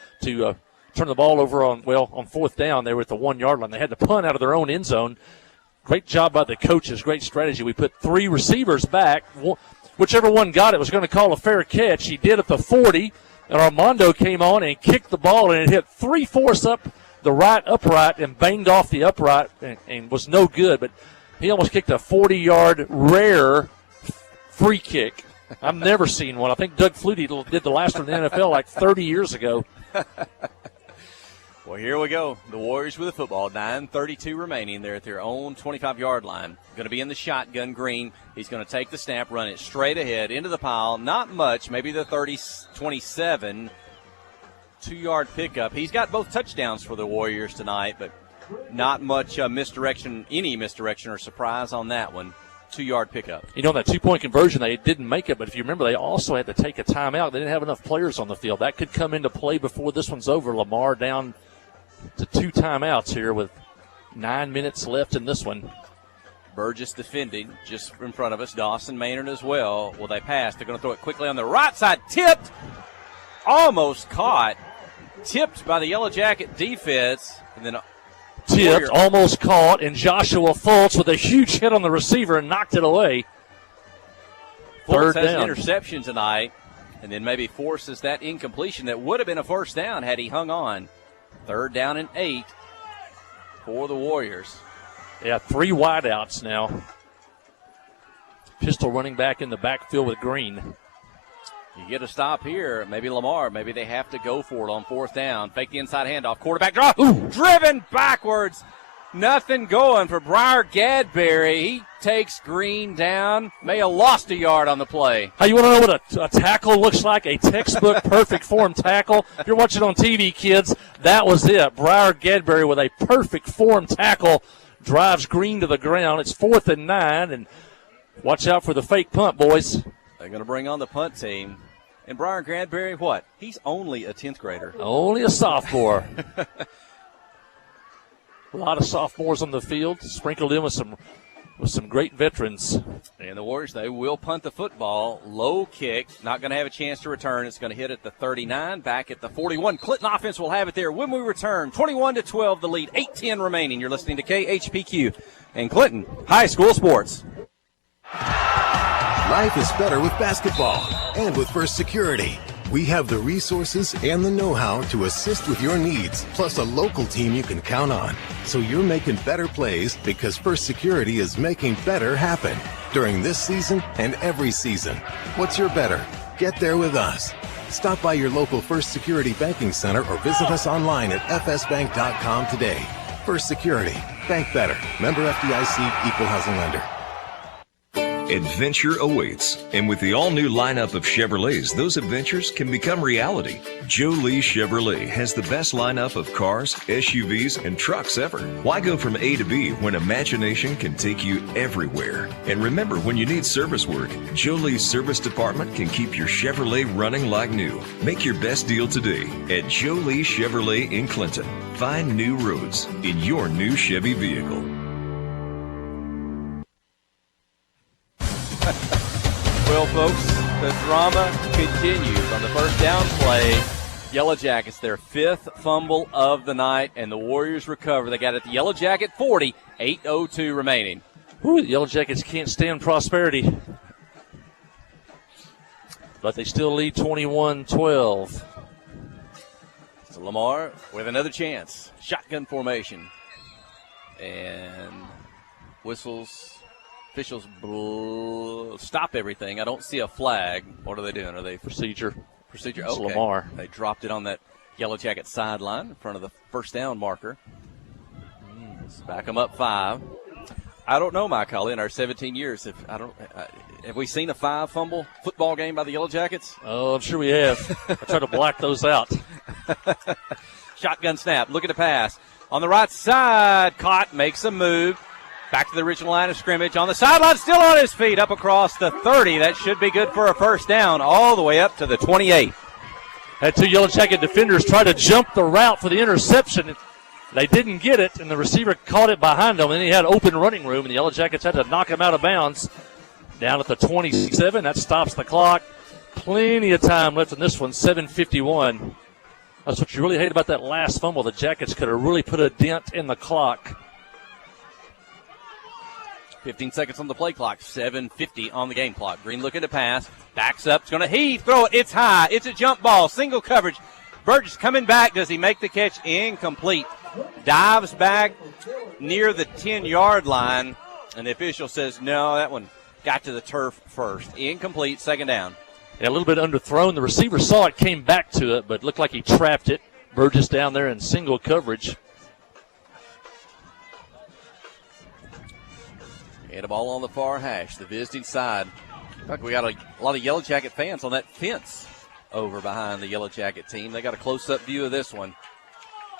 over on 4th down. They were at the 1-yard line. They had to punt out of their own end zone. Great job by the coaches. Great strategy. We put 3 receivers back. Whichever one got it was going to call a fair catch. He did at the 40, and Armando came on and kicked the ball, and it hit 3/4 up the right upright and banged off the upright and was no good. But he almost kicked a 40-yard rare free kick. I've never seen one. I think Doug Flutie did the last one in the NFL like 30 years ago. Well, here we go. The Warriors with the football. 9:32 remaining. They're at their own 25-yard line. Going to be in the shotgun. Green. He's going to take the snap, run it straight ahead into the pile. Not much. Maybe the 30-27. 2-yard pickup. He's got both touchdowns for the Warriors tonight, but not much misdirection or surprise on that one. 2-yard pickup. That 2-point conversion, they didn't make it, but if you remember, they also had to take a timeout. They didn't have enough players on the field. That could come into play before this one's over. Lamar down to 2 timeouts here with 9 minutes left in this one. Burgess defending just in front of us. Dawson Maynard as well. Will they pass? They're going to throw it quickly on the right side. Tipped. Almost caught. Tipped by the Yellow Jacket defense. And then tipped, almost caught, and Joshua Fultz with a huge hit on the receiver and knocked it away. Fultz has an interception tonight, and then maybe forces that incompletion that would have been a first down had he hung on. 3rd down and 8 for the Warriors. Yeah, 3 wideouts now. Pistol running back in the backfield with Green. You get a stop here. Maybe Lamar. Maybe they have to go for it on 4th down. Fake the inside handoff. Quarterback draw. Driven backwards. Nothing going for Briar Gadberry. He takes Green down. May have lost a yard on the play. Hey, you want to know what a tackle looks like? A textbook perfect form tackle. If you're watching on TV, kids, that was it. Briar Gadberry with a perfect form tackle drives Green to the ground. It's 4th and 9, and watch out for the fake punt, boys. They're going to bring on the punt team. And Briar Gadberry, what? He's only a 10th grader. Only a sophomore. A lot of sophomores on the field, sprinkled in with some great veterans. And the Warriors, they will punt the football. Low kick, not going to have a chance to return. It's going to hit at the 39, back at the 41. Clinton offense will have it there when we return. 21-12 the lead, 8:10 remaining. You're listening to KHPQ and Clinton High School Sports. Life is better with basketball and with First Security. We have the resources and the know-how to assist with your needs, plus a local team you can count on. So you're making better plays because First Security is making better happen during this season and every season. What's your better? Get there with us. Stop by your local First Security Banking Center or visit us online at fsbank.com today. First Security. Bank better. Member FDIC, Equal Housing Lender. Adventure awaits. And with the all-new lineup of Chevrolets, those adventures can become reality. Joe Lee Chevrolet has the best lineup of cars, SUVs, and trucks ever. Why go from A to B when imagination can take you everywhere? And remember, when you need service work, Joe Lee's service department can keep your Chevrolet running like new. Make your best deal today at Joe Lee Chevrolet in Clinton. Find new roads in your new Chevy vehicle. Well, folks, the drama continues on the first down play. Yellow Jackets, their 5th fumble of the night, and the Warriors recover. They got it at the Yellow Jacket 40, 8:02 remaining. Whew, the Yellow Jackets can't stand prosperity. But they still lead 21-12. So Lamar with another chance. Shotgun formation. And whistles. Officials stop everything. I don't see a flag. What are they doing? Are they procedure? Procedure. It's okay. Lamar. They dropped it on that Yellow Jacket sideline in front of the first down marker. Let's back them up 5. I don't know, Mike Holly, in our 17 years, have we seen a 5 fumble football game by the Yellow Jackets? Oh, I'm sure we have. I try to block those out. Shotgun snap. Look at the pass. On the right side, caught, makes a move. Back to the original line of scrimmage. On the sideline, still on his feet, up across the 30. That should be good for a first down, all the way up to the 28. Had 2 Yellow Jacket defenders try to jump the route for the interception. They didn't get it, and the receiver caught it behind them, and he had open running room, and the Yellow Jackets had to knock him out of bounds. Down at the 27, that stops the clock. Plenty of time left in this one, 7:51. That's what you really hate about that last fumble. The Jackets could have really put a dent in the clock. 15 seconds on the play clock, 7:50 on the game clock. Green looking to pass, backs up, it's going to heave, throw it, it's high, it's a jump ball, single coverage. Burgess coming back, does he make the catch? Incomplete. Dives back near the 10-yard line, and the official says, no, that one got to the turf first. Incomplete, second down. Yeah, a little bit underthrown. The receiver saw it, came back to it, but looked like he trapped it. Burgess down there in single coverage. And a ball on the far hash, the visiting side. In fact, we got a lot of Yellow Jacket fans on that fence over behind the Yellow Jacket team. They got a close-up view of this one.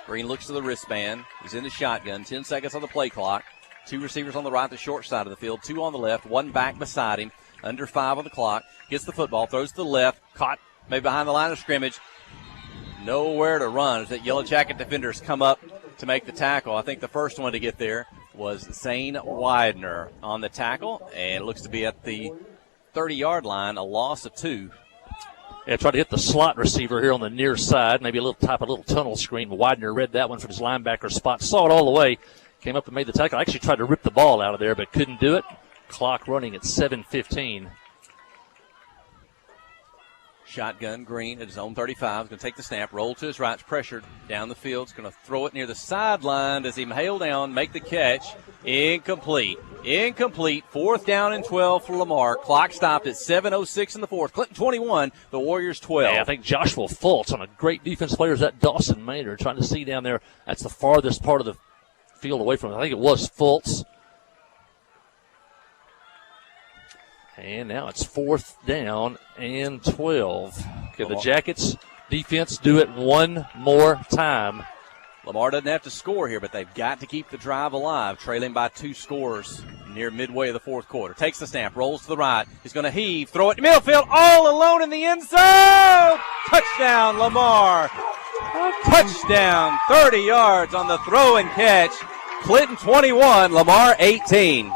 Green looks to the wristband. He's in the shotgun. 10 seconds on the play clock. 2 receivers on the right, the short side of the field. 2 on the left, 1 back beside him. Under 5 on the clock. Gets the football, throws to the left. Caught maybe behind the line of scrimmage. Nowhere to run as that Yellow Jacket defenders come up to make the tackle. I think the first one to get there was Zane Widner on the tackle, and it looks to be at the 30-yard line, a loss of 2. Yeah, tried to hit the slot receiver here on the near side, maybe a little tunnel screen. Widner read that one from his linebacker spot, saw it all the way, came up and made the tackle. Actually tried to rip the ball out of there, but couldn't do it. Clock running at 7:15. Shotgun, Green at his own 35. He's going to take the snap, roll to his right. It's pressured down the field. He's going to throw it near the sideline. Does he hail down, make the catch? Incomplete. Incomplete. 4th down and 12 for Lamar. Clock stopped at 7:06 in the 4th. Clinton 21, the Warriors 12. Yeah, I think Joshua Fultz on a great defense player is that Dawson Maynard trying to see down there. That's the farthest part of the field away from him. I think it was Fultz. And now it's 4th down and 12. Can the Jackets defense do it one more time? Lamar doesn't have to score here, but they've got to keep the drive alive, trailing by 2 scores near midway of the 4th quarter. Takes the snap, rolls to the right. He's going to heave, throw it to midfield, all alone in the end zone. Touchdown, Lamar. Touchdown, 30 yards on the throw and catch. Clinton 21, Lamar 18.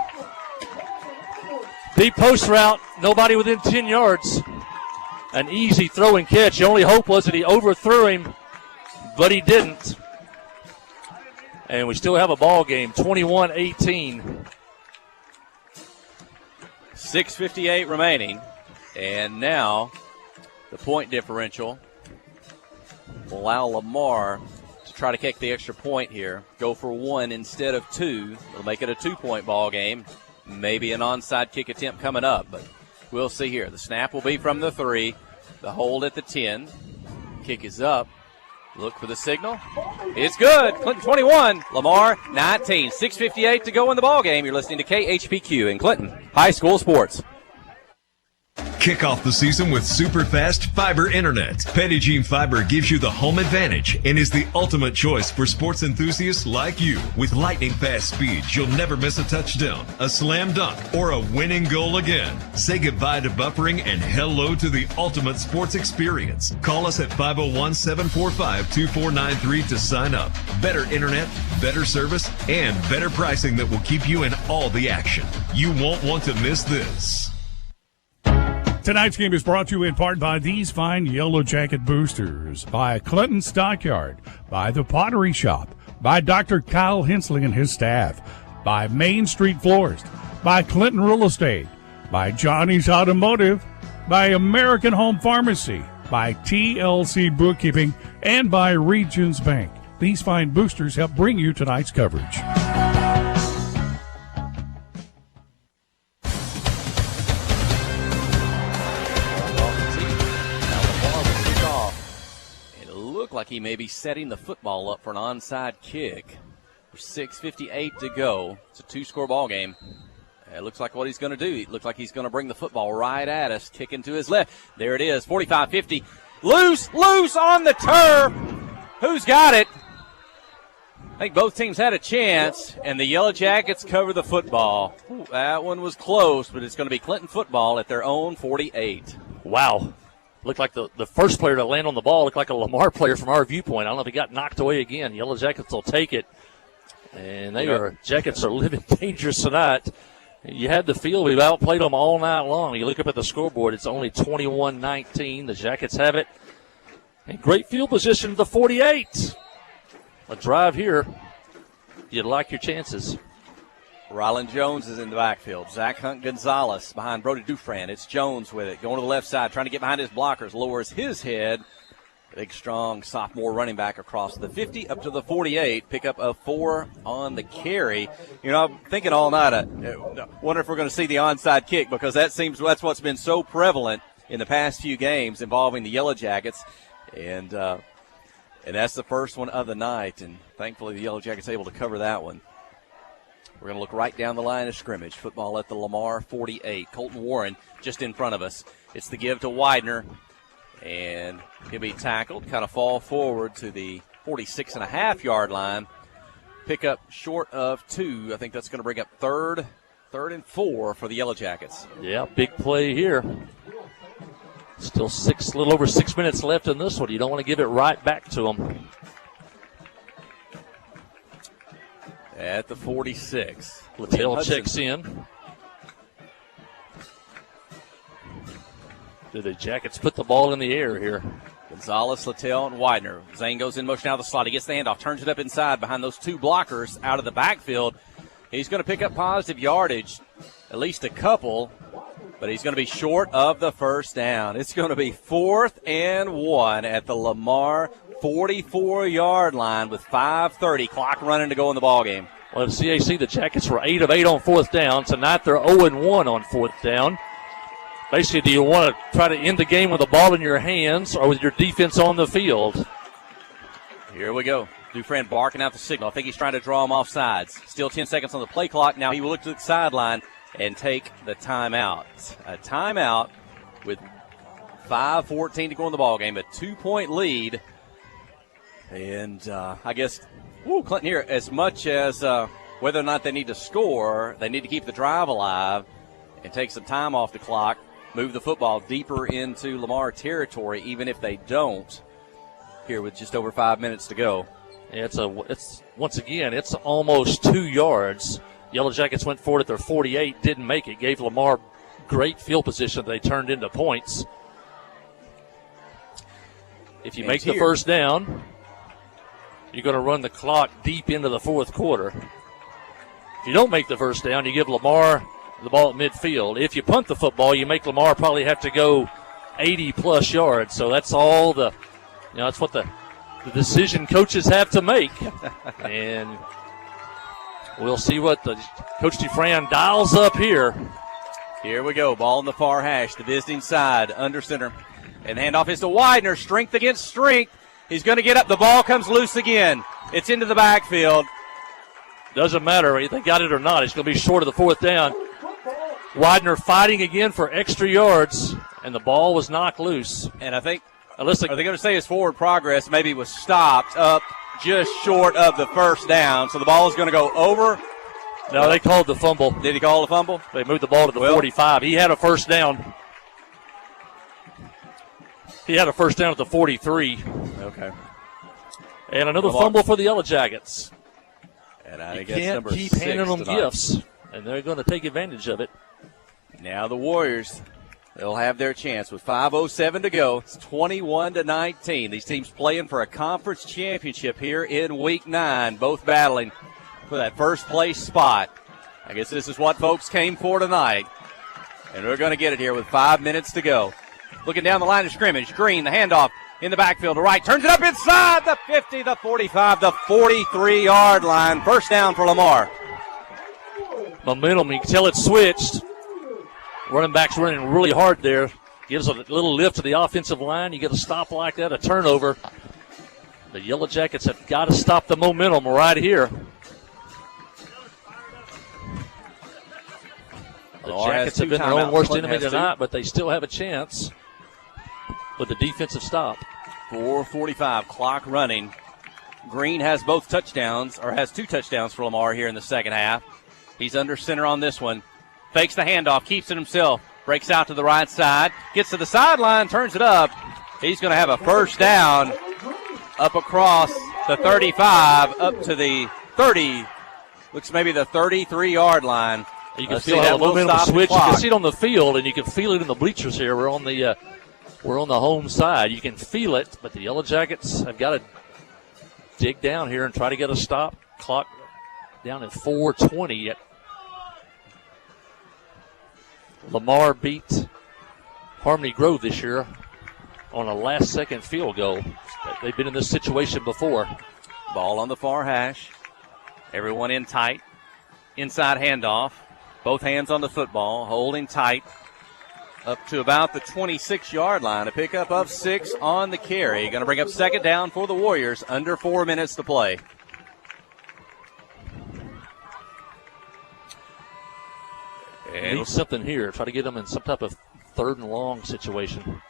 Deep post route, nobody within 10 yards. An easy throw and catch. The only hope was that he overthrew him, but he didn't. And we still have a ball game, 21-18. 6:58 remaining. And now the point differential will allow Lamar to try to kick the extra point here. Go for 1 instead of 2. It'll make it a 2-point ball game. Maybe an onside kick attempt coming up, but we'll see here. The snap will be from the 3. The hold at the 10. Kick is up. Look for the signal. It's good. Clinton 21, Lamar 19. 6:58 to go in the ball game. You're listening to KHPQ in Clinton High School Sports. Kick off the season with super fast fiber internet. Pregame Fiber gives you the home advantage and is the ultimate choice for sports enthusiasts like you. With lightning fast speeds, you'll never miss a touchdown, a slam dunk, or a winning goal again. Say goodbye to buffering and hello to the ultimate sports experience. Call us at 501-745-2493 to sign up. Better internet, better service, and better pricing that will keep you in all the action. You won't want to miss this. Tonight's game is brought to you in part by these fine Yellow Jacket boosters, by Clinton Stockyard, by the Pottery Shop, by Dr. Kyle Hensley and his staff, by Main Street Florist, by Clinton Real Estate, by Johnny's Automotive, by American Home Pharmacy, by TLC Bookkeeping, and by Regions Bank. These fine boosters help bring you tonight's coverage. Like he may be setting the football up for an onside kick. 6:58 to go. It's a two-score ball game. It looks like what he's going to do. It looks like he's going to bring the football right at us, kicking to his left. There it is, 45-50. Loose on the turf. Who's got it? I think both teams had a chance, and the Yellow Jackets cover the football. Ooh, that one was close, but it's going to be Clinton football at their own 48. Wow. Looked like the first player to land on the ball looked like a Lamar player from our viewpoint. I don't know if he got knocked away again. Yellow Jackets will take it. And Jackets are living dangerous tonight. You had the feel we've outplayed them all night long. You look up at the scoreboard, it's only 21-19. The Jackets have it. And great field position to the 48. A drive here. You'd like your chances. Rylan Jones is in the backfield. Zach Hunt Gonzalez behind Brody Dufran. It's Jones with it. Going to the left side, trying to get behind his blockers. Lowers his head. Big, strong sophomore running back across the 50 up to the 48. Pick up a 4 on the carry. You know, I'm thinking all night, I wonder if we're going to see the onside kick, because that's what's been so prevalent in the past few games involving the Yellow Jackets. And that's the first one of the night. And thankfully the Yellow Jackets able to cover that one. We're going to look right down the line of scrimmage. Football at the Lamar 48. Colton Warren just in front of us. It's the give to Widner. And he'll be tackled, kind of fall forward to the 46.5-yard line. Pick up short of 2. I think that's going to bring up third and 4 for the Yellow Jackets. Yeah, big play here. Still a little over 6 minutes left in this one. You don't want to give it right back to them. At the 46. Littell checks in. Do the Jackets put the ball in the air here? Gonzalez, Littell, and Widner. Zane goes in motion out of the slot. He gets the handoff, turns it up inside behind those two blockers out of the backfield. He's going to pick up positive yardage, at least a couple, but he's going to be short of the first down. It's going to be 4th and 1 at the Lamar 44-yard line with 5:30 clock running to go in the ball game. Well, at CAC, the Jackets were 8 of 8 on 4th down. Tonight they're 0-1 on 4th down. Basically, do you want to try to end the game with the ball in your hands or with your defense on the field? Here we go. Dufran barking out the signal. I think he's trying to draw him off sides. Still 10 seconds on the play clock. Now he will look to the sideline and take the timeout. A timeout with 5:14 to go in the ball game. A 2-point lead. And I guess Clinton here, as much as whether or not they need to score, they need to keep the drive alive and take some time off the clock, move the football deeper into Lamar territory, even if they don't, here with just over 5 minutes to go. Yeah, once again, it's almost 2 yards. Yellow Jackets went for it at their 48, didn't make it, gave Lamar great field position. They turned into points. If you make the first down, you're going to run the clock deep into the fourth quarter. If you don't make the first down, you give Lamar the ball at midfield. If you punt the football, you make Lamar probably have to go 80-plus yards. So that's all that's what the decision coaches have to make. And we'll see what Coach Dufran dials up here. Here we go. Ball in the far hash, the visiting side, under center. And handoff is to Widner. Strength against strength. He's going to get up. The ball comes loose again. It's into the backfield. Doesn't matter if they got it or not. It's going to be short of the 4th down. Widner fighting again for extra yards, and the ball was knocked loose. And I think, are they going to say his forward progress maybe was stopped up just short of the 1st down? So the ball is going to go over. No, they called the fumble. Did he call the fumble? They moved the ball to the 45. He had a 1st down. He had a 1st down at the 43. Okay. And another fumble for the Yellow Jackets. And I you guess can't number keep 6 handing them tonight. gifts, and they're going to take advantage of it. Now the Warriors, they'll have their chance with 5:07 to go. It's 21-19. These teams playing for a conference championship here in Week 9, both battling for that first place spot. I guess this is what folks came for tonight. And we're going to get it here with 5 minutes to go. Looking down the line of scrimmage, Green, the handoff in the backfield to right. Turns it up inside the 50, the 45, the 43-yard line. First down for Lamar. Momentum, you can tell it's switched. Running back's running really hard there. Gives a little lift to the offensive line. You get a stop like that, a turnover. The Yellow Jackets have got to stop the momentum right here. The Jackets have been their own worst enemy tonight, but they still have a chance with the defensive stop. 4:45, clock running. Green has both touchdowns, or has 2 touchdowns for Lamar here in the second half. He's under center on this one. Fakes the handoff, keeps it himself. Breaks out to the right side, gets to the sideline, turns it up. He's going to have a first down up across the 35, up to the 30. Looks maybe the 33-yard line. You can feel that momentum switch. You can see it on the field, and you can feel it in the bleachers here. We're on the home side. You can feel it, but the Yellow Jackets have got to dig down here and try to get a stop. Clock down at 4:20 yet. Lamar beat Harmony Grove this year on a last-second field goal. They've been in this situation before. Ball on the far hash. Everyone in tight. Inside handoff. Both hands on the football, holding tight. Up to about the 26-yard line. A pickup of 6 on the carry. Going to bring up second down for the Warriors. Under 4 minutes to play. Need something here. Try to get them in some type of 3rd and long situation.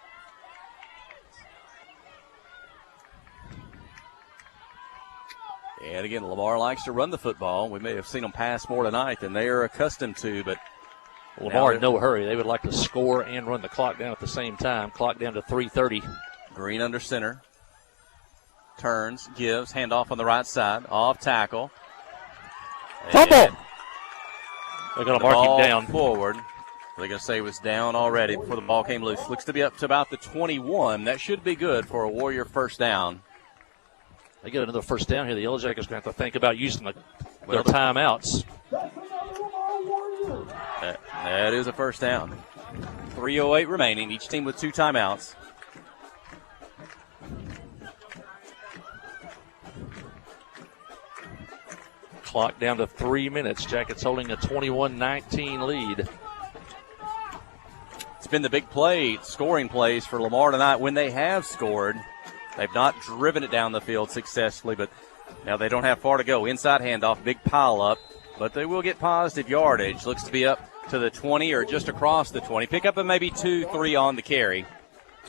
And again, Lamar likes to run the football. We may have seen them pass more tonight than they are accustomed to, but Lamar in no hurry. They would like to score and run the clock down at the same time. Clock down to 3:30. Green under center. Turns, gives, handoff on the right side. Off tackle. Fumble! They're going to mark him down. Forward. They're going to say it was down already before the ball came loose. Looks to be up to about the 21. That should be good for a Warrior first down. They get another first down here. The Yellow Jackets are going to have to think about using their timeouts. That is a first down. 3:08 remaining. Each team with 2 timeouts. Clock down to 3 minutes. Jackets holding a 21-19 lead. It's been the big play, scoring plays for Lamar tonight. When they have scored, they've not driven it down the field successfully, but now they don't have far to go. Inside handoff, big pile up, but they will get positive yardage. Looks to be up to the 20 or just across the 20. Pick up a maybe 2-3 on the carry.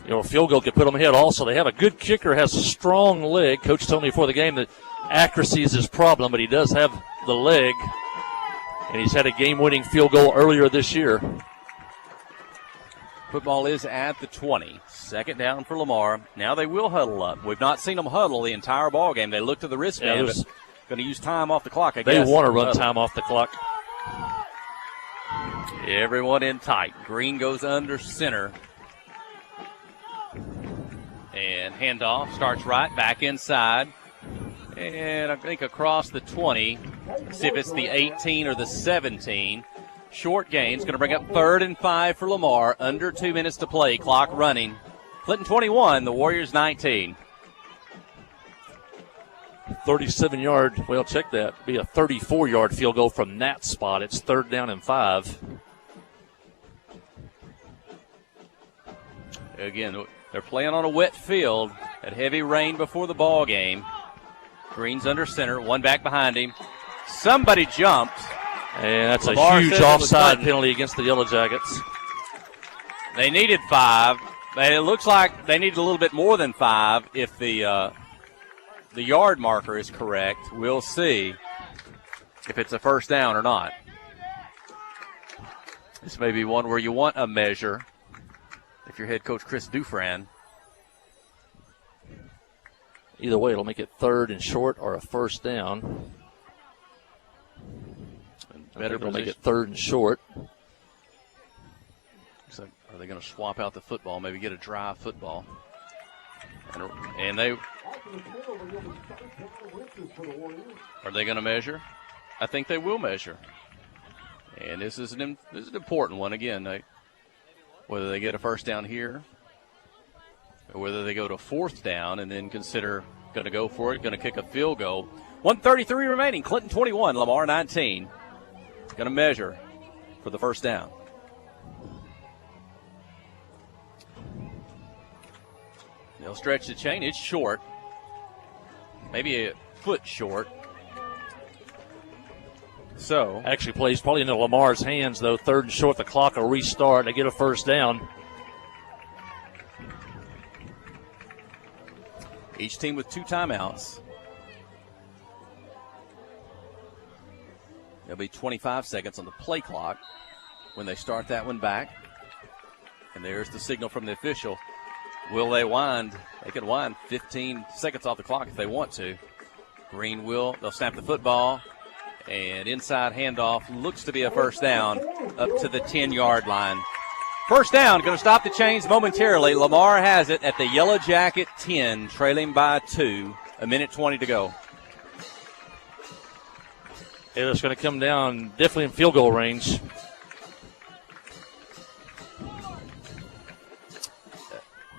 You know, a field goal could put them ahead also. They have a good kicker, has a strong leg. Coach told me before the game that accuracy is his problem, but he does have the leg, and he's had a game-winning field goal earlier this year. Football is at the 20. Second down for Lamar. Now they will huddle up. We've not seen them huddle the entire ball game. They look to the wristband, but going to use time off the clock, I guess. They want to run time off the clock. Everyone in tight. Green goes under center. And handoff starts right, back inside. And I think across the 20. Let's see if it's the 18 or the 17. Short gains, going to bring up 3rd and 5 for Lamar. Under 2 minutes to play, clock running. Clinton 21, the Warriors 19. 37-yard, well, check that. Be a 34-yard field goal from that spot. It's 3rd down and 5. Again, they're playing on a wet field. Had heavy rain before the ball game. Green's under center, one back behind him. Somebody jumped. And that's Lamar a huge offside penalty against the Yellow Jackets. They needed 5, but it looks like they needed a little bit more than 5 if the yard marker is correct. We'll see if it's a first down or not. This may be one where you want a measure if you're head coach Chris Dufran. Either way, it'll make it 3rd and short or a first down. Better it'll make it 3rd and short. So are they going to swap out the football, maybe get a dry football? And they are they going to measure? I think they will measure. And this is an important one again. Whether they get a first down here, or whether they go to 4th down and then consider going to go for it, going to kick a field goal. 1:33 remaining. Clinton 21, Lamar 19. Going to measure for the first down. They'll stretch the chain. It's short. Maybe a foot short. So actually plays probably into Lamar's hands, though. 3rd and short, the clock will restart. They get a first down. Each team with 2 timeouts. There'll be 25 seconds on the play clock when they start that one back. And there's the signal from the official. Will they wind? They can wind 15 seconds off the clock if they want to. Green will. They'll snap the football. And inside handoff looks to be a first down up to the 10-yard line. First down, going to stop the chains momentarily. Lamar has it at the Yellow Jacket 10, trailing by 2. 1:20 to go. It's going to come down definitely in field goal range.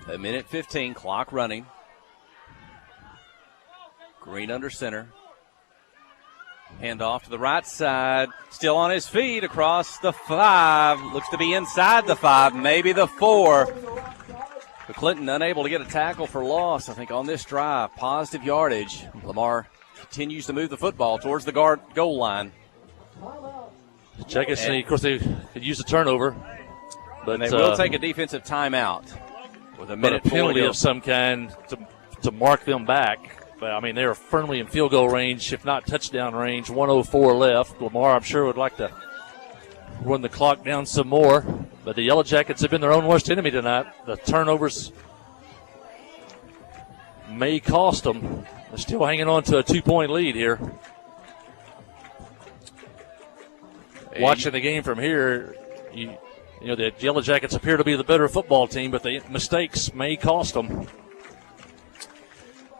A 1:15, clock running. Green under center. Hand off to the right side. Still on his feet across the 5. Looks to be inside the 5, maybe the 4. But Clinton unable to get a tackle for loss, I think, on this drive. Positive yardage. Lamar continues to move the football towards the goal line. Jackets, of course, they could use a turnover. But they will take a defensive timeout with a minute penalty of some kind to mark them back. But, I mean, they're firmly in field goal range, if not touchdown range. 1:04 left. Lamar, I'm sure, would like to run the clock down some more. But the Yellow Jackets have been their own worst enemy tonight. The turnovers may cost them. They're still hanging on to a 2-point lead here. Watching the game from here, you know, the Yellow Jackets appear to be the better football team, but the mistakes may cost them.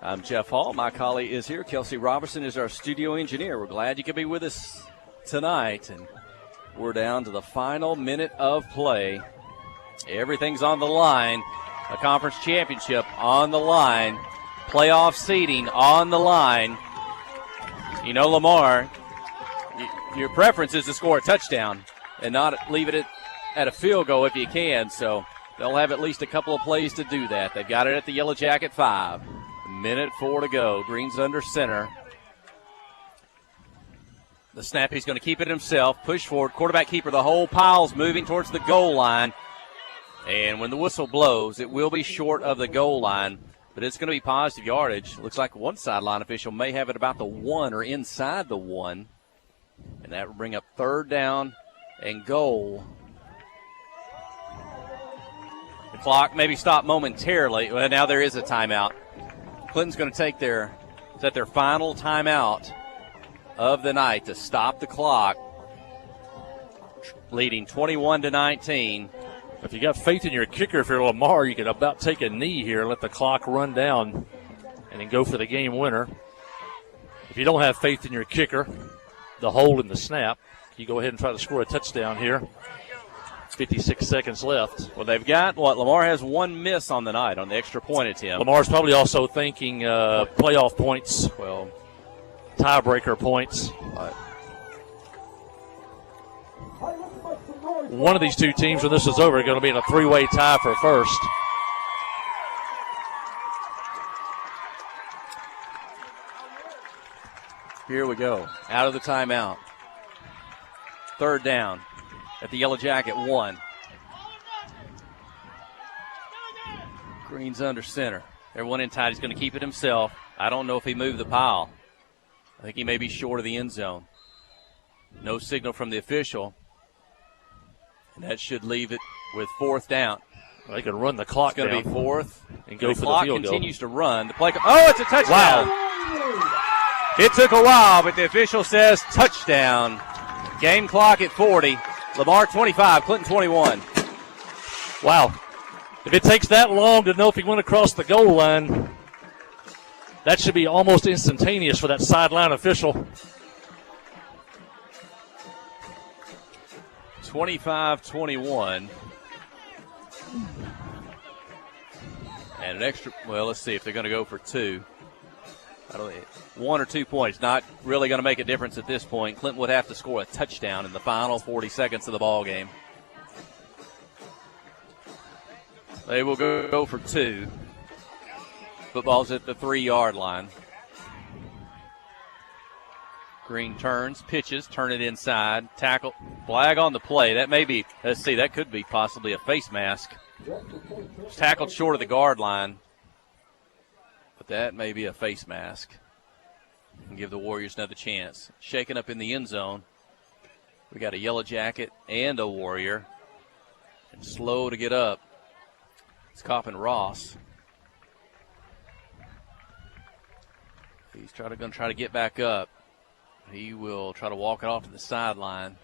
I'm Jeff Hall. My colleague is here. Kelsey Robertson is our studio engineer. We're glad you could be with us tonight. And we're down to the final minute of play. Everything's on the line. A conference championship on the line. Playoff seeding on the line. You know, Lamar, your preference is to score a touchdown and not leave it at a field goal if you can. So they'll have at least a couple of plays to do that. They've got it at the Yellow Jacket 5. 1:04 to go. Green's under center. The snap, he's going to keep it himself. Push forward. Quarterback keeper. The whole pile's moving towards the goal line. And when the whistle blows, it will be short of the goal line. But it's going to be positive yardage. Looks like one sideline official may have it about the 1 or inside the 1. And that will bring up 3rd down and goal. The clock maybe stopped momentarily. Well, now there is a timeout. Clinton's going to take their final timeout of the night to stop the clock, leading 21-19. If you got faith in your kicker, if you're Lamar, you could about take a knee here and let the clock run down and then go for the game winner. If you don't have faith in your kicker, the hold and the snap, you go ahead and try to score a touchdown here. 56 seconds left. Well, they've got Lamar has 1 miss on the night on the extra point attempt. Lamar's probably also thinking playoff points. Well, tiebreaker points. One of these two teams, when this is over, are going to be in a 3-way tie for first. Here we go. Out of the timeout. Third down at the Yellow Jacket 1. Green's under center. Everyone in tight. He's going to keep it himself. I don't know if he moved the pile. I think he may be short of the end zone. No signal from the official. And that should leave it with fourth down. They can run the clock down. It's going to be fourth. And go for the field goal. goal. The clock continues to run. The play. Oh, it's a touchdown. Wow. It took a while, but the official says touchdown. Game clock at 40. Lamar 25, Clinton 21. Wow. If it takes that long to know if he went across the goal line, that should be almost instantaneous for that sideline official. 25-21. And an extra, well, let's see if they're going to go for two. I don't, 1 or 2 points, not really going to make a difference at this point. Clinton would have to score a touchdown in the final 40 seconds of the ball game. They will go for two. Football's at the 3-yard line. Green turns, pitches, turn it inside, tackle, flag on the play. That may be, let's see, that could be possibly a face mask. Tackled short of the guard line, but that may be a face mask. And give the Warriors another chance. Shaken up in the end zone. We got a Yellow Jacket and a Warrior. And slow to get up. It's Coppin Ross. He's going to try to get back up. He will try to walk it off to the sideline.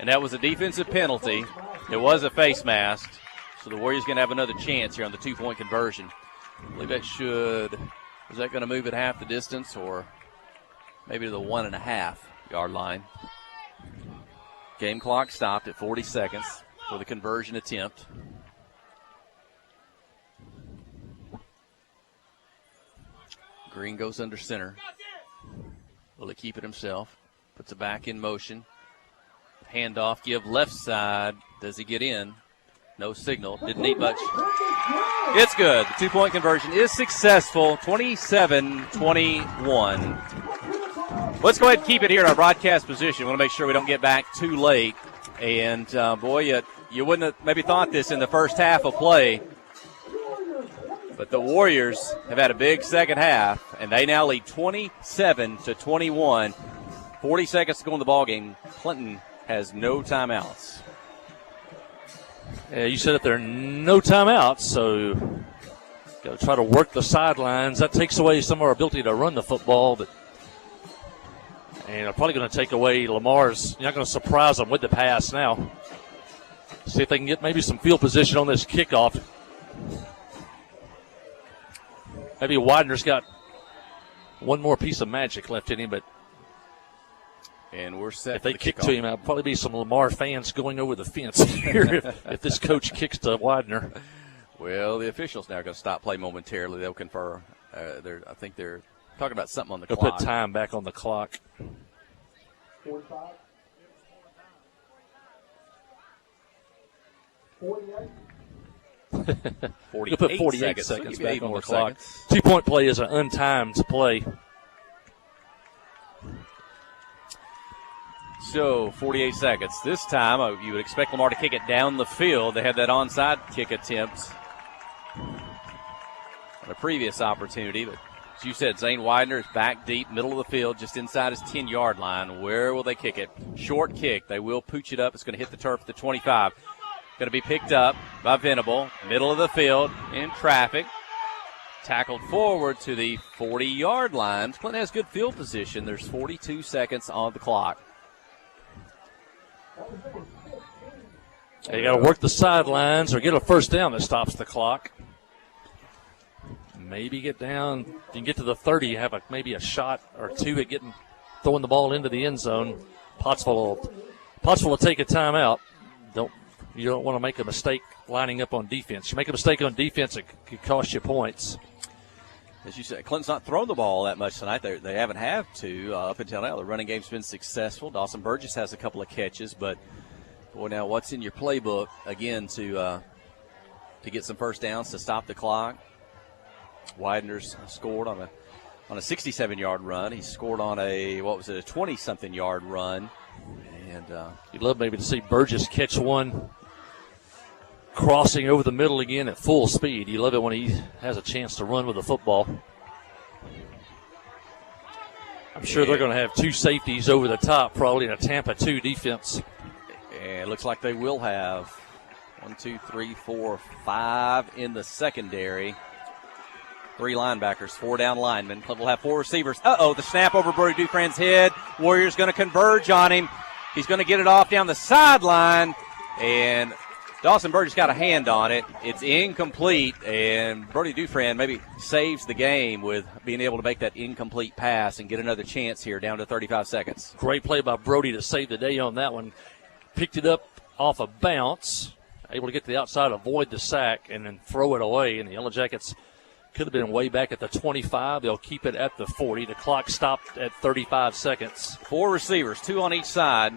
And that was a defensive penalty. It was a face mask. So the Warriors going to have another chance here on the 2-point conversion. I believe that should, is that going to move it half the distance or maybe to the 1.5-yard line? Game clock stopped at 40 seconds for the conversion attempt. Green goes under center. Will he keep it himself? Puts it back in motion. Handoff, give left side. Does he get in? No signal. Didn't need much. It's good. The 2-point conversion is successful. 27-21. Let's go ahead and keep it here in our broadcast position. We want to make sure we don't get back too late. And, boy, you wouldn't have maybe thought this in the first half of play. But the Warriors have had a big second half, and they now lead 27-21. 40 seconds to go in the ballgame. Clinton has no timeouts. Yeah, you said that there are no timeouts, so got to try to work the sidelines. That takes away some of our ability to run the football, and they're probably going to take away Lamar's. You're not going to surprise them with the pass now. See if they can get maybe some field position on this kickoff. Maybe Widner's got one more piece of magic left in him, but and we're set. If they kick to him, there'll probably be some Lamar fans going over the fence here if this coach kicks to Widner. Well, the officials now are going to stop play momentarily. They'll confer. I think they're talking about something on the clock. They'll put time back on the clock. 45. 48. You'll put 48 seconds back on the clock. 2-point play is an untimed play. So 48 seconds. This time, you would expect Lamar to kick it down the field. They had that onside kick attempt on a previous opportunity. But as you said, Zane Widner is back deep, middle of the field, just inside his 10-yard line. Where will they kick it? Short kick. They will pooch it up. It's going to hit the turf at the 25. Going to be picked up by Venable. Middle of the field in traffic. Tackled forward to the 40-yard line. Clinton has good field position. There's 42 seconds on the clock. You got to work the sidelines or get a first down that stops the clock. Maybe get down. If you can get to the 30, you have maybe a shot or two at throwing the ball into the end zone. Pottsville will take a timeout. You don't want to make a mistake lining up on defense. You make a mistake on defense, it could cost you points. As you said, Clinton's not thrown the ball that much tonight. They haven't had to up until now. The running game's been successful. Dawson Burgess has a couple of catches, but boy, now what's in your playbook again to get some first downs to stop the clock? Widner's scored on a on a 67-yard run. He scored on a 20-something yard run. And you'd love maybe to see Burgess catch one crossing over the middle again at full speed. You love it when he has a chance to run with the football. I'm sure they're going to have two safeties over the top, probably in a Tampa 2 defense. And it looks like they will have 1, 2, 3, 4, 5 in the secondary. 3 linebackers, 4 down linemen. Clinton will have 4 receivers. The snap over Brody Dufresne's head. Warriors going to converge on him. He's going to get it off down the sideline, and Dawson Burgess got a hand on it. It's incomplete, and Brody Dufresne maybe saves the game with being able to make that incomplete pass and get another chance here down to 35 seconds. Great play by Brody to save the day on that one. Picked it up off a bounce, able to get to the outside, avoid the sack, and then throw it away. And the Yellow Jackets could have been way back at the 25. They'll keep it at the 40. The clock stopped at 35 seconds. 4 receivers, 2 on each side.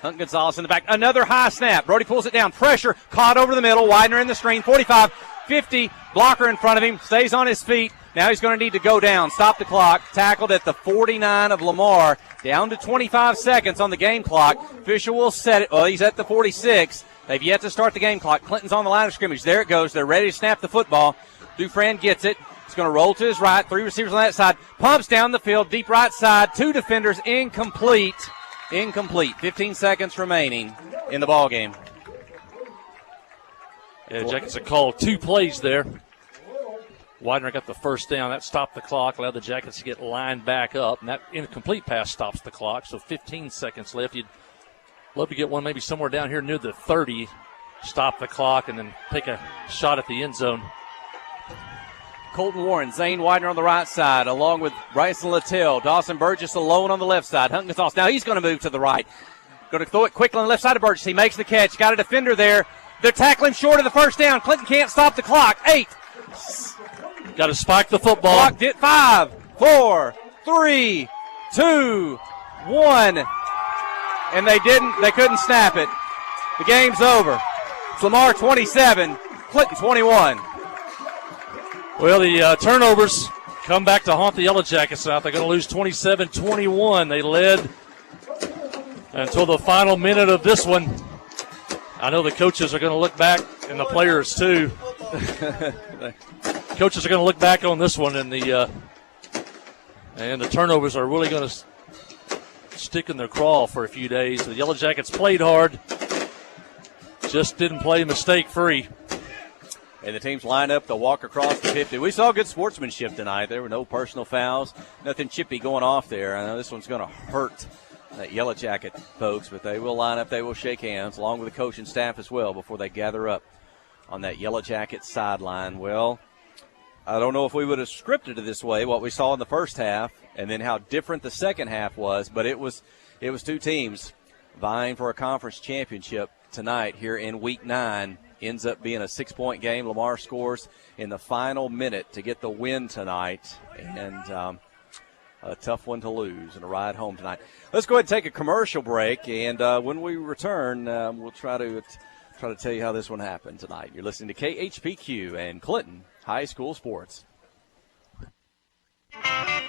Hunt Gonzalez in the back. Another high snap. Brody pulls it down. Pressure. Caught over the middle. Widner in the screen. 45, 50. Blocker in front of him. Stays on his feet. Now he's going to need to go down. Stop the clock. Tackled at the 49 of Lamar. Down to 25 seconds on the game clock. Official will set it. Well, he's at the 46. They've yet to start the game clock. Clinton's on the line of scrimmage. There it goes. They're ready to snap the football. Dufresne gets it. He's going to roll to his right. 3 receivers on that side. Pumps down the field. Deep right side. 2 defenders. Incomplete. 15 seconds remaining in the ball game. Yeah, Jackets have called 2 plays there. Widner got the first down. That stopped the clock, allowed the Jackets to get lined back up. And that incomplete pass stops the clock, so 15 seconds left. You'd love to get one maybe somewhere down here near the 30, stop the clock, and then take a shot at the end zone. Colton Warren, Zane Widner on the right side, along with Bryson Littell. Dawson Burgess alone on the left side. Hunt Gonzalez. Now he's going to move to the right. Going to throw it quickly on the left side of Burgess. He makes the catch. Got a defender there. They're tackling short of the first down. Clinton can't stop the clock. 8. Got to spike the football. Clocked it. 5, 4, 3, 2, 1. And they couldn't snap it. The game's over. It's Lamar 27, Clinton 21. Well, the turnovers come back to haunt the Yellow Jackets now. They're going to lose 27-21. They led until the final minute of this one. I know the coaches are going to look back, and the players too. Coaches are going to look back on this one, and the turnovers are really going to stick in their craw for a few days. The Yellow Jackets played hard, just didn't play mistake-free. And the teams line up to walk across the 50. We saw good sportsmanship tonight. There were no personal fouls, nothing chippy going off there. I know this one's going to hurt that Yellow Jacket folks, but they will line up, they will shake hands, along with the coaching staff as well, before they gather up on that Yellow Jacket sideline. Well, I don't know if we would have scripted it this way, what we saw in the first half, and then how different the second half was, but it was 2 teams vying for a conference championship tonight here in Week 9. Ends up being a 6-point game. Lamar scores in the final minute to get the win tonight, and a tough one to lose and a ride home tonight. Let's go ahead and take a commercial break, and when we return, we'll try to tell you how this one happened tonight. You're listening to KHPQ and Clinton High School Sports.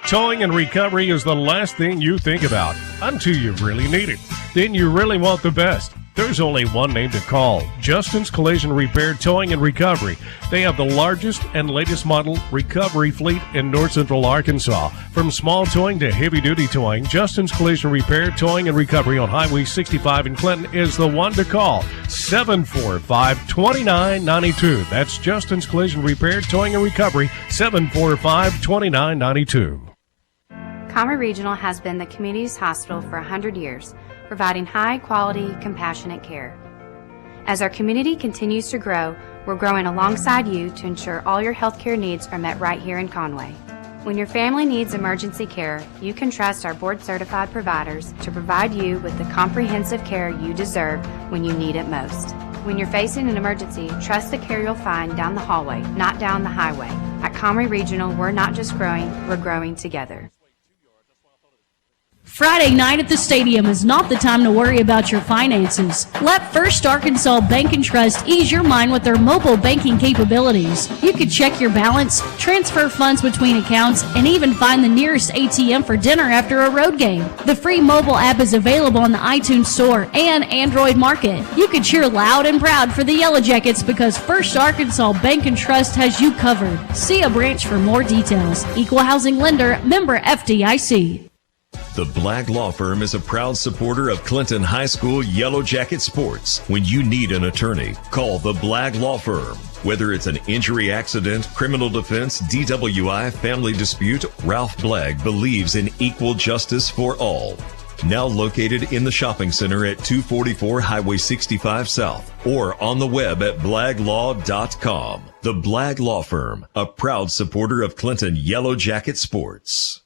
Towing and recovery is the last thing you think about until you really need it. Then you really want the best. There's only one name to call, Justin's Collision Repair, Towing and Recovery. They have the largest and latest model recovery fleet in North Central Arkansas. From small towing to heavy-duty towing, Justin's Collision Repair, Towing and Recovery on Highway 65 in Clinton is the one to call, 745-2992. That's Justin's Collision Repair, Towing and Recovery, 745-2992. Conroe Regional has been the community's hospital for 100 years, providing high-quality, compassionate care. As our community continues to grow, we're growing alongside you to ensure all your healthcare needs are met right here in Conway. When your family needs emergency care, you can trust our board-certified providers to provide you with the comprehensive care you deserve when you need it most. When you're facing an emergency, trust the care you'll find down the hallway, not down the highway. At Conroe Regional, we're not just growing, we're growing together. Friday night at the stadium is not the time to worry about your finances. Let First Arkansas Bank and Trust ease your mind with their mobile banking capabilities. You can check your balance, transfer funds between accounts, and even find the nearest ATM for dinner after a road game. The free mobile app is available on the iTunes Store and Android Market. You can cheer loud and proud for the Yellow Jackets because First Arkansas Bank and Trust has you covered. See a branch for more details. Equal Housing Lender, member FDIC. The Blagg Law Firm is a proud supporter of Clinton High School Yellow Jacket sports. When you need an attorney, call the Blagg Law Firm. Whether it's an injury accident, criminal defense, DWI, family dispute, Ralph Blagg believes in equal justice for all. Now located in the shopping center at 244 Highway 65 South or on the web at blagglaw.com. The Blagg Law Firm, a proud supporter of Clinton Yellow Jacket sports.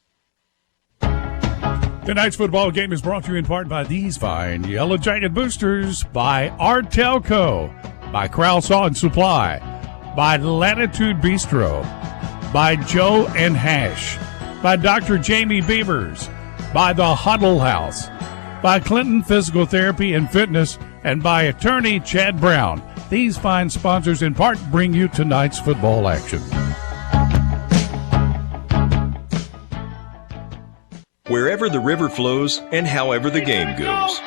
Tonight's football game is brought to you in part by these fine Yellow Jacket boosters, by Artelco, by Crowell Saw and Supply, by Latitude Bistro, by Joe and Hash, by Dr. Jamie Beavers, by the Huddle House, by Clinton Physical Therapy and Fitness, and by attorney Chad Brown. These fine sponsors in part bring you tonight's football action. Wherever the river flows and however the game goes.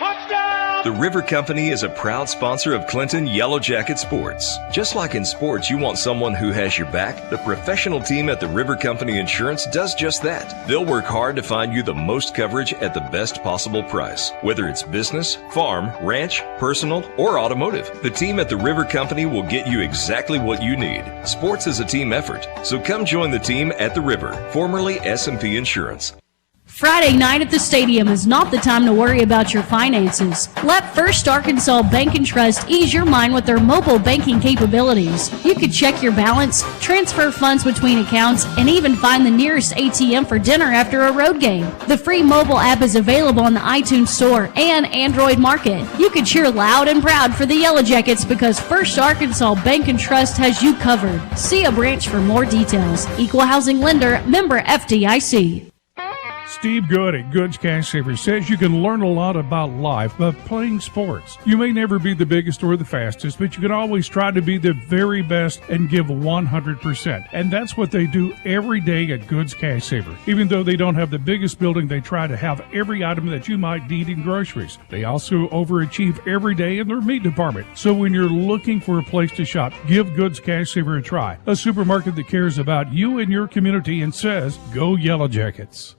The River Company is a proud sponsor of Clinton Yellow Jacket sports. Just like in sports, you want someone who has your back. The professional team at the River Company Insurance does just that. They'll work hard to find you the most coverage at the best possible price. Whether it's business, farm, ranch, personal, or automotive, the team at the River Company will get you exactly what you need. Sports is a team effort, so come join the team at the River, formerly S&P Insurance. Friday night at the stadium is not the time to worry about your finances. Let First Arkansas Bank and Trust ease your mind with their mobile banking capabilities. You can check your balance, transfer funds between accounts, and even find the nearest ATM for dinner after a road game. The free mobile app is available on the iTunes Store and Android Market. You can cheer loud and proud for the Yellow Jackets because First Arkansas Bank and Trust has you covered. See a branch for more details. Equal Housing Lender, member FDIC. Steve Good at Goods Cash Savers says you can learn a lot about life by playing sports. You may never be the biggest or the fastest, but you can always try to be the very best and give 100%. And that's what they do every day at Goods Cash Saver. Even though they don't have the biggest building, they try to have every item that you might need in groceries. They also overachieve every day in their meat department. So when you're looking for a place to shop, give Goods Cash Saver a try. A supermarket that cares about you and your community and says, go Yellow Jackets.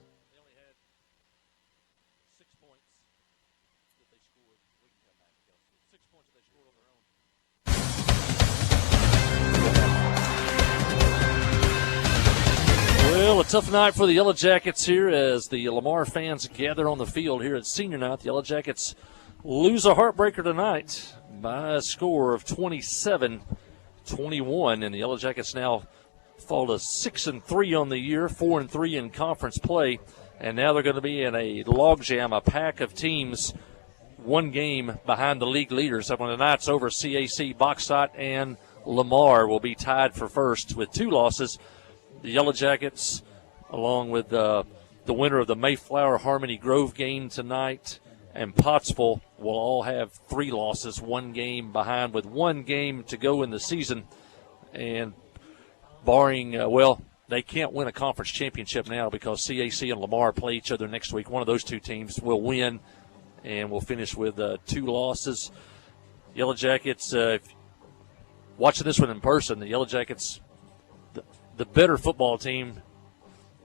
Well, a tough night for the Yellow Jackets here as the Lamar fans gather on the field here at senior night. The Yellow Jackets lose a heartbreaker tonight by a score of 27-21, and the Yellow Jackets now fall to 6-3 on the year, 4-3 in conference play, and now they're going to be in a logjam, a pack of teams, one game behind the league leaders. So when the night's over, CAC, Bauxite, and Lamar will be tied for first with 2 losses. The Yellow Jackets, along with the winner of the Mayflower Harmony Grove game tonight and Pottsville, will all have 3 losses, 1 game behind with 1 game to go in the season. And barring, they can't win a conference championship now because CAC and Lamar play each other next week. One of those 2 teams will win, and we'll finish with 2 losses. Yellow Jackets, watching this one in person, the Yellow Jackets, the better football team,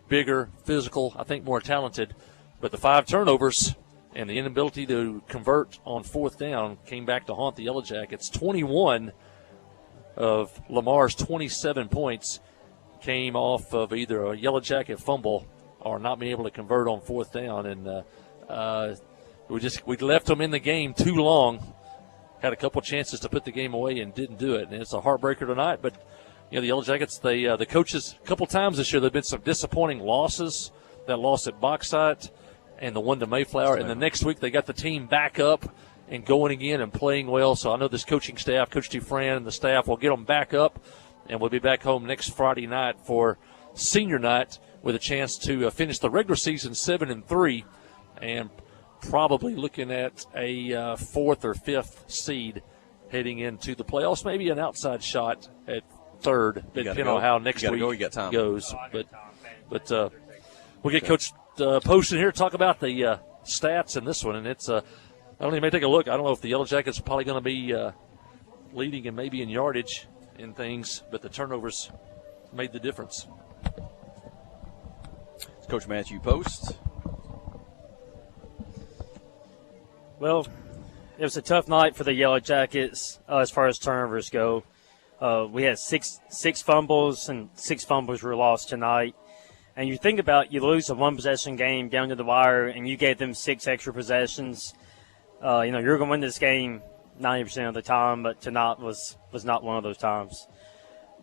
bigger, physical, I think more talented. But the 5 turnovers and the inability to convert on 4th down came back to haunt the Yellow Jackets. 21 of Lamar's 27 points came off of either a Yellow Jacket fumble or not being able to convert on 4th down. And we left them in the game too long, had a couple chances to put the game away and didn't do it. And it's a heartbreaker tonight. But the Yellow Jackets, the coaches, a couple times this year, there have been some disappointing losses. That loss at Bauxite and the one to Mayflower. And the next week they got the team back up and going again and playing well. So I know this coaching staff, Coach Dufran and the staff, will get them back up. And we'll be back home next Friday night for senior night with a chance to finish the regular season 7-3 and probably looking at a fourth or fifth seed heading into the playoffs. Maybe an outside shot at third, depending on how next week goes. But we'll get Coach Post in here to talk about the stats in this one, and it's I don't know, you may take a look. I don't know if the Yellow Jackets are probably going to be leading and maybe in yardage and things, but the turnovers made the difference. Coach Matthew Post. Well, it was a tough night for the Yellow Jackets as far as turnovers go. We had six fumbles, and 6 fumbles were lost tonight. And you think about, you lose a one-possession game down to the wire, and you gave them 6 extra possessions. You're going to win this game 90% of the time, but tonight was not one of those times.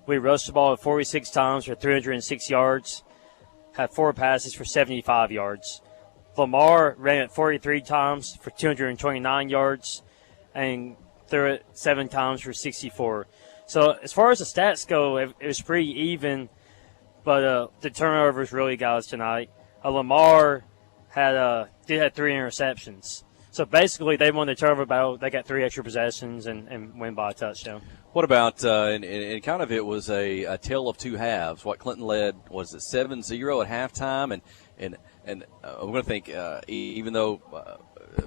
We rushed the ball 46 times for 306 yards, had 4 passes for 75 yards. Lamar ran it 43 times for 229 yards and threw it 7 times for 64. So as far as the stats go, it was pretty even, but the turnovers really got us tonight. Lamar did have 3 interceptions. So basically they won the turnover battle. They got 3 extra possessions and win by a touchdown. What about, and kind of it was a tale of 2 halves. What Clinton led, was it 7-0 at halftime? And I'm going to think, even though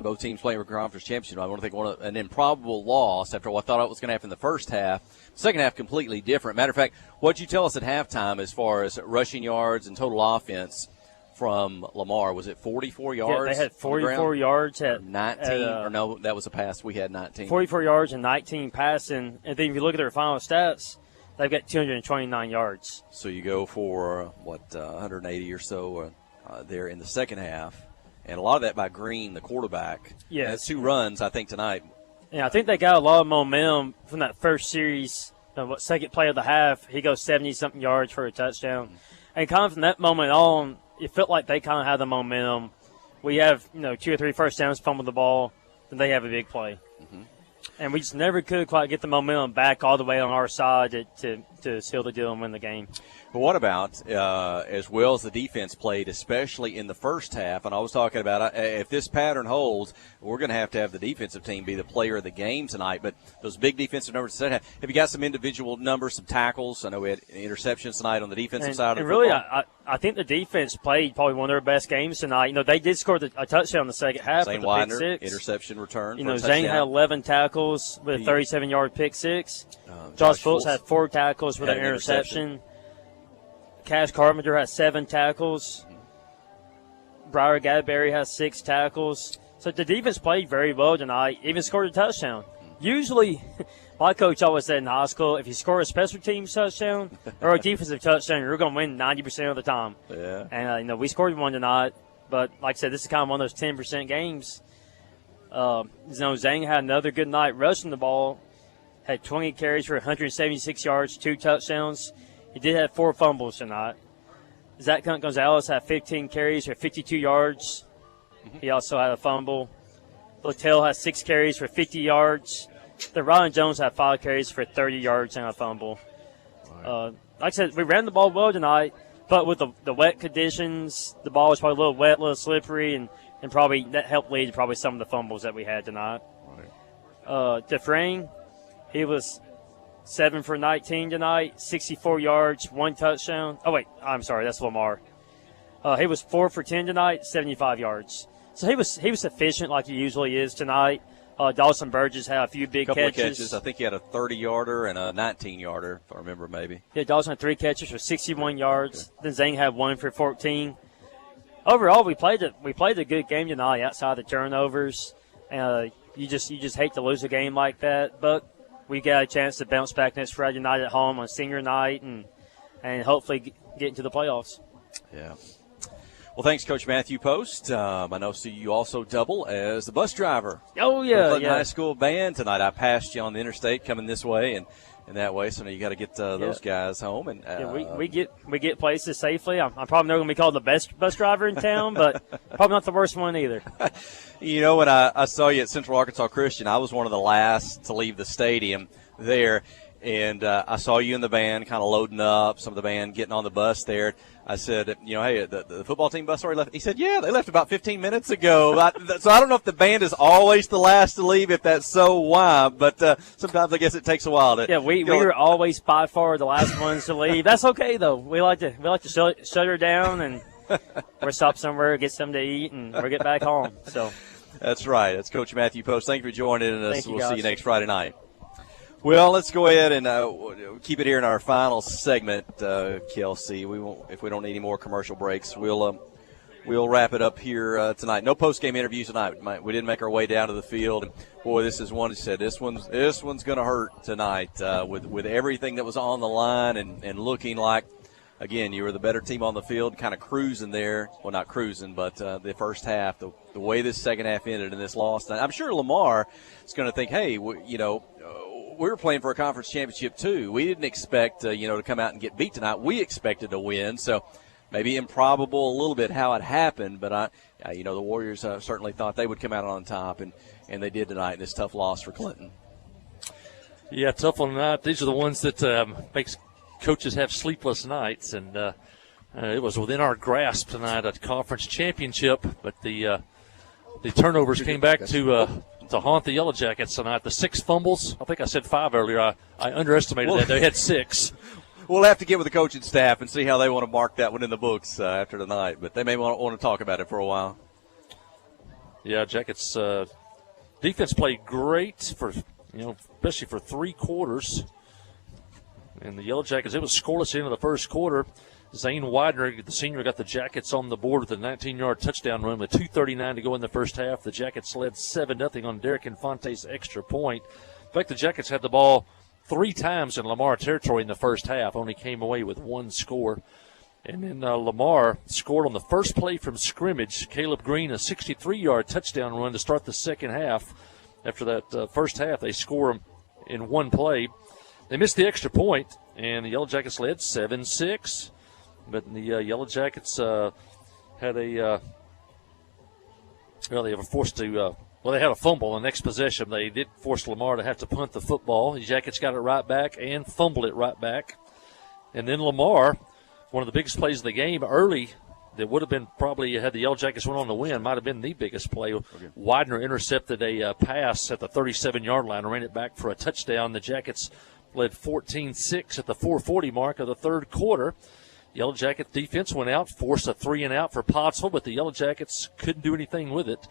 both teams playing for conference championship, I want to think an improbable loss after what I thought it was going to happen in the first half. Second half, completely different. Matter of fact, what'd you tell us at halftime as far as rushing yards and total offense from Lamar? Was it 44 yards? Yeah, they had 44 yards at 19, or no, that was a pass. We had 19. 44 yards and 19 passing. And then if you look at their final stats, they've got 229 yards. So you go for, 180 or so there in the second half. And a lot of that by Green, the quarterback. Yeah. 2 runs, I think, tonight. Yeah, I think they got a lot of momentum from that first series. Second play of the half, he goes 70-something yards for a touchdown. And kind of from that moment on, it felt like they kind of had the momentum. We have, 2 or 3 first downs, fumble the ball, then they have a big play. Mm-hmm. And we just never could quite get the momentum back all the way on our side to seal the deal and win the game. But what about as well as the defense played, especially in the first half? And I was talking about if this pattern holds, we're going to have the defensive team be the player of the game tonight. But those big defensive numbers, have you got some individual numbers, some tackles? I know we had interceptions tonight on the defensive side of the football. Really, I think the defense played probably one of their best games tonight. They did score a touchdown in the second half with the Widner, pick 6. Interception return. Zane had 11 tackles with a 37-yard pick 6. Josh Fultz had 4 tackles with an interception. Cash Carpenter has 7 tackles. Briar Gadberry has 6 tackles. So the defense played very well tonight, even scored a touchdown. Usually, my coach always said in high school, if you score a special teams touchdown or a defensive touchdown, you're going to win 90% of the time. Yeah. And, we scored one tonight. But like I said, this is kind of one of those 10% games. Zhang had another good night rushing the ball. Had 20 carries for 176 yards, 2 touchdowns. He did have 4 fumbles tonight. Zach Gonzalez had 15 carries for 52 yards. He also had a fumble. Littell had 6 carries for 50 yards. Ryan Jones had 5 carries for 30 yards and a fumble. Like I said, we ran the ball well tonight, but with the wet conditions, the ball was probably a little wet, a little slippery, and probably that helped lead to probably some of the fumbles that we had tonight. Dufresne, he was 7 for 19 tonight, 64 yards, 1 touchdown. Oh, wait, I'm sorry, that's Lamar. He was 4 for 10 tonight, 75 yards. So he was efficient like he usually is tonight. Dawson Burgess had a few big catches. I think he had a 30-yarder and a 19-yarder, if I remember maybe. Yeah, Dawson had 3 catches for 61 yards. Then Zane had 1 for 14. Overall, we played a good game tonight outside the turnovers. You just hate to lose a game like that, but we got a chance to bounce back next Friday night at home on senior night and hopefully get into the playoffs. Yeah. Well, thanks, Coach Matthew Post. I know you also double as the bus driver. Oh, yeah. For the High School band tonight. I passed you on the interstate coming this way and that way, so now you got to get those guys home. And we get places safely. I'm probably not going to be called the best bus driver in town, but probably not the worst one either. When I saw you at Central Arkansas Christian, I was one of the last to leave the stadium there. and I saw you in the van kind of loading up, some of the band getting on the bus there. I said, hey, the football team bus already left. He said, yeah, they left about 15 minutes ago. So I don't know if the band is always the last to leave, if that's so, why. But sometimes I guess it takes a while to. Yeah, we were always by far the last ones to leave. That's okay though. We like to shut her down and we'll stop somewhere, get something to eat, and we'll get back home. So. That's right. That's Coach Matthew Post. Thank you for joining us. We'll see you next Friday night. Well, let's go ahead and keep it here in our final segment, Kelsey. If we don't need any more commercial breaks, we'll wrap it up here tonight. No post-game interviews tonight. We didn't make our way down to the field. Boy, this is one. Said this one's going to hurt tonight with everything that was on the line and looking like. Again, you were the better team on the field, kind of cruising there. Well, not cruising, but the first half, the way this second half ended in this loss. I'm sure Lamar is going to think, hey, we were playing for a conference championship too. We didn't expect to come out and get beat tonight. We expected to win, so maybe improbable a little bit how it happened. But the Warriors certainly thought they would come out on top, and they did tonight in this tough loss for Clinton. Yeah, tough one tonight. These are the ones that makes coaches have sleepless nights, and it was within our grasp tonight, a conference championship, but the turnovers came back to haunt the Yellow Jackets tonight. The 6 fumbles, I think I said 5 earlier. I underestimated that. They had 6. We'll have to get with the coaching staff and see how they want to mark that one in the books after tonight, but they may want to talk about it for a while. Yeah, Jackets defense played great for, especially for 3 quarters. And the Yellow Jackets, it was scoreless at the end of the first quarter. Zane Widner, the senior, got the Jackets on the board with a 19-yard touchdown run with 2:39 to go in the first half. The Jackets led 7-0 on Derek Infante's extra point. In fact, the Jackets had the ball 3 times in Lamar territory in the first half, only came away with 1 score. And then Lamar scored on the first play from scrimmage. Caleb Green, a 63-yard touchdown run to start the second half. After that first half, they score them in 1 play. They missed the extra point, and the Yellow Jackets led 7-6. But the Yellow Jackets had they were forced to, they had a fumble the next possession. They did force Lamar to have to punt the football. The Jackets got it right back and fumbled it right back. And then Lamar, one of the biggest plays of the game early, that would have been probably, had the Yellow Jackets went on to win, might have been the biggest play. Okay. Widner intercepted a pass at the 37-yard line and ran it back for a touchdown. The Jackets led 14-6 at the 4:40 mark of the third quarter. Yellow Jacket defense went out, forced a 3-and-out for Pottsville, but the Yellow Jackets couldn't do anything with it.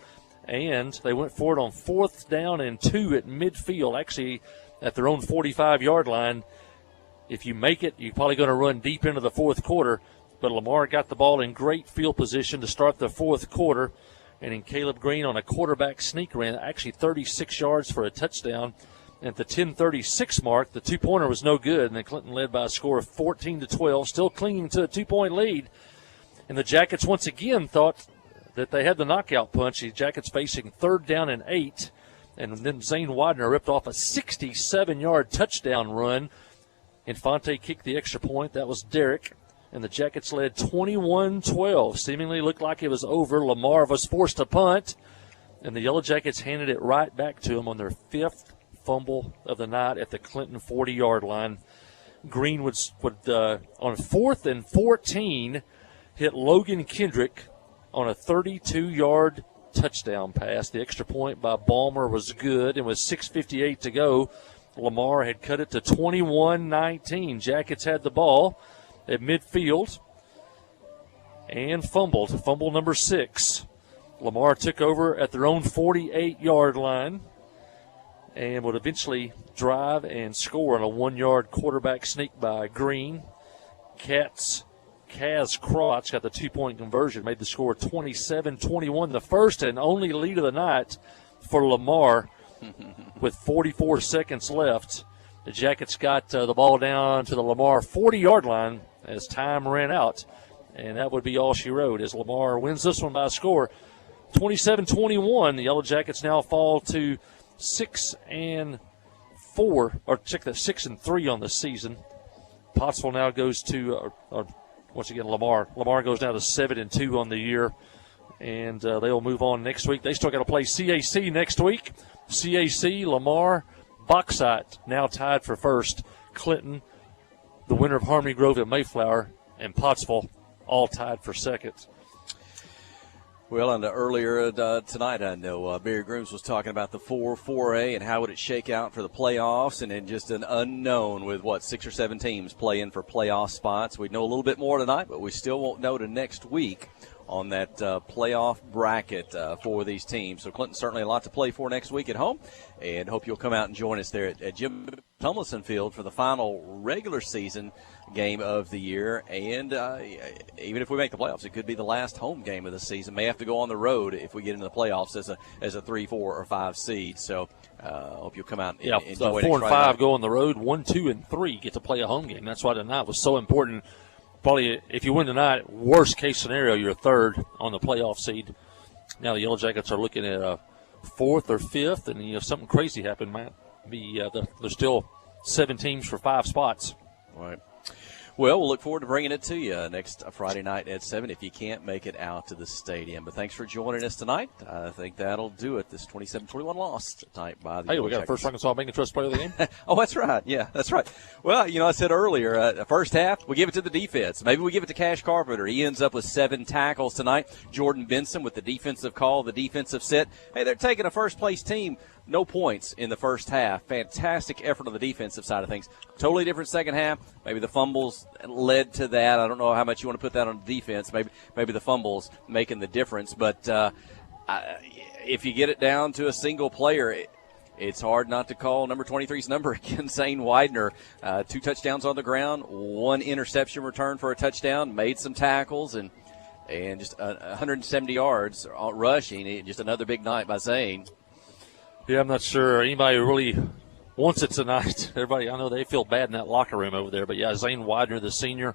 And they went for it on 4th down and 2 at midfield, actually at their own 45-yard line. If you make it, you're probably going to run deep into the fourth quarter. But Lamar got the ball in great field position to start the fourth quarter. And then Caleb Green on a quarterback sneak ran actually 36 yards for a touchdown. At the 10:36 mark, the 2-pointer was no good, and then Clinton led by a score of 14-12, still clinging to a 2-point lead. And the Jackets once again thought that they had the knockout punch. The Jackets facing 3rd down and 8, and then Zane Widner ripped off a 67-yard touchdown run. Infante kicked the extra point. That was Derek. And the Jackets led 21-12. Seemingly looked like it was over. Lamar was forced to punt, and the Yellow Jackets handed it right back to him on their 5th fumble of the night at the Clinton 40-yard line. Green would on 4th and 14 hit Logan Kendrick on a 32-yard touchdown pass. The extra point by Balmer was good, and with 6:58 to go, Lamar had cut it to 21-19. Jackets had the ball at midfield and fumbled. Fumble number 6. Lamar took over at their own 48-yard line and would eventually drive and score on a 1-yard quarterback sneak by Green. Kaz Crotch got the 2-point conversion, made the score 27-21, the first and only lead of the night for Lamar with 44 seconds left. The Jackets got the ball down to the Lamar 40-yard line as time ran out, and that would be all she wrote as Lamar wins this one by a score 27-21. The Yellow Jackets now fall to 6-4, or check that 6-3 on the season. Pottsville now goes to, once again, Lamar. Lamar goes down to 7-2 on the year, and they'll move on next week. They still got to play CAC next week. CAC, Lamar, Bauxite now tied for first. Clinton, the winner of Harmony Grove and Mayflower, and Pottsville all tied for second. Well, and earlier tonight, I know Barry Grooms was talking about the 4A and how would it shake out for the playoffs, and then just an unknown with, 6 or 7 teams playing for playoff spots. We know a little bit more tonight, but we still won't know to next week on that playoff bracket for these teams. So Clinton certainly a lot to play for next week at home, and hope you'll come out and join us there at Jim Tumlinson Field for the final regular season game of the year. And even if we make the playoffs, it could be the last home game of the season. May have to go on the road if we get into the playoffs as a 3, 4, or 5 seed. So hope you'll come out and enjoy 4 and 5 night. go on the road. 1, 2, and 3 get to play a home game. That's why tonight was so important. Probably if you win tonight, worst case scenario, you're third on the playoff seed. Now the Yellow Jackets are looking at a 4th or 5th, and if something crazy happened, might be there's still 7 teams for 5 spots. Right. Well, we'll look forward to bringing it to you next Friday night at 7 if you can't make it out to the stadium. But thanks for joining us tonight. I think that'll do it. This 27-21 loss tonight by the we got a first Arkansas Bank and Trust player of the game. Oh, that's right. Yeah, that's right. Well, I said earlier, the first half, we give it to the defense. Maybe we give it to Cash Carpenter. He ends up with 7 tackles tonight. Jordan Benson with the defensive call, the defensive set. Hey, they're taking a first-place team. No points in the first half. Fantastic effort on the defensive side of things. Totally different second half. Maybe the fumbles led to that. I don't know how much you want to put that on defense. Maybe the fumbles making the difference. But if you get it down to a single player, it's hard not to call number 23's number again, Zane Widner. 2 touchdowns on the ground, 1 interception return for a touchdown, made some tackles, and just 170 yards rushing. Just another big night by Zane. Yeah, I'm not sure anybody really wants it tonight. Everybody, I know they feel bad in that locker room over there. But, yeah, Zane Widner, the senior,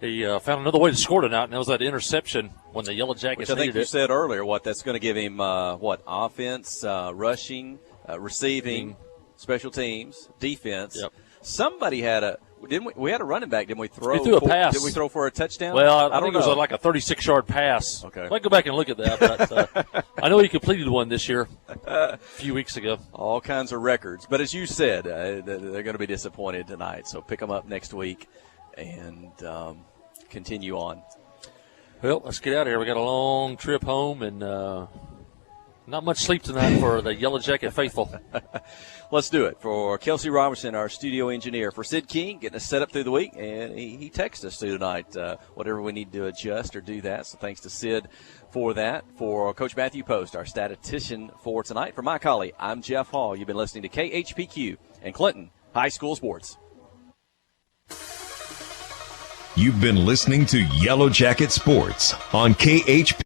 he found another way to score tonight, and that was that interception when the Yellow Jackets needed it. Which I think you said earlier, that's going to give him, offense, rushing, receiving, special teams, defense. Yep. Somebody had we had a running back, didn't we? He threw a pass. Did we throw for a touchdown? Well, I think it was like a 36-yard pass. Okay. I'd go back and look at that. But I know he completed one this year, a few weeks ago. All kinds of records. But as you said, they're going to be disappointed tonight. So pick them up next week and continue on. Well, let's get out of here. We got a long trip home and not much sleep tonight for the Yellow Jacket faithful. Let's do it. For Kelsey Robertson, our studio engineer, for Sid King, getting us set up through the week, and he texted us through tonight whatever we need to adjust or do that. So thanks to Sid for that. For Coach Matthew Post, our statistician for tonight. For my colleague, I'm Jeff Hall. You've been listening to KHPQ and Clinton High School Sports. You've been listening to Yellow Jacket Sports on KHPQ.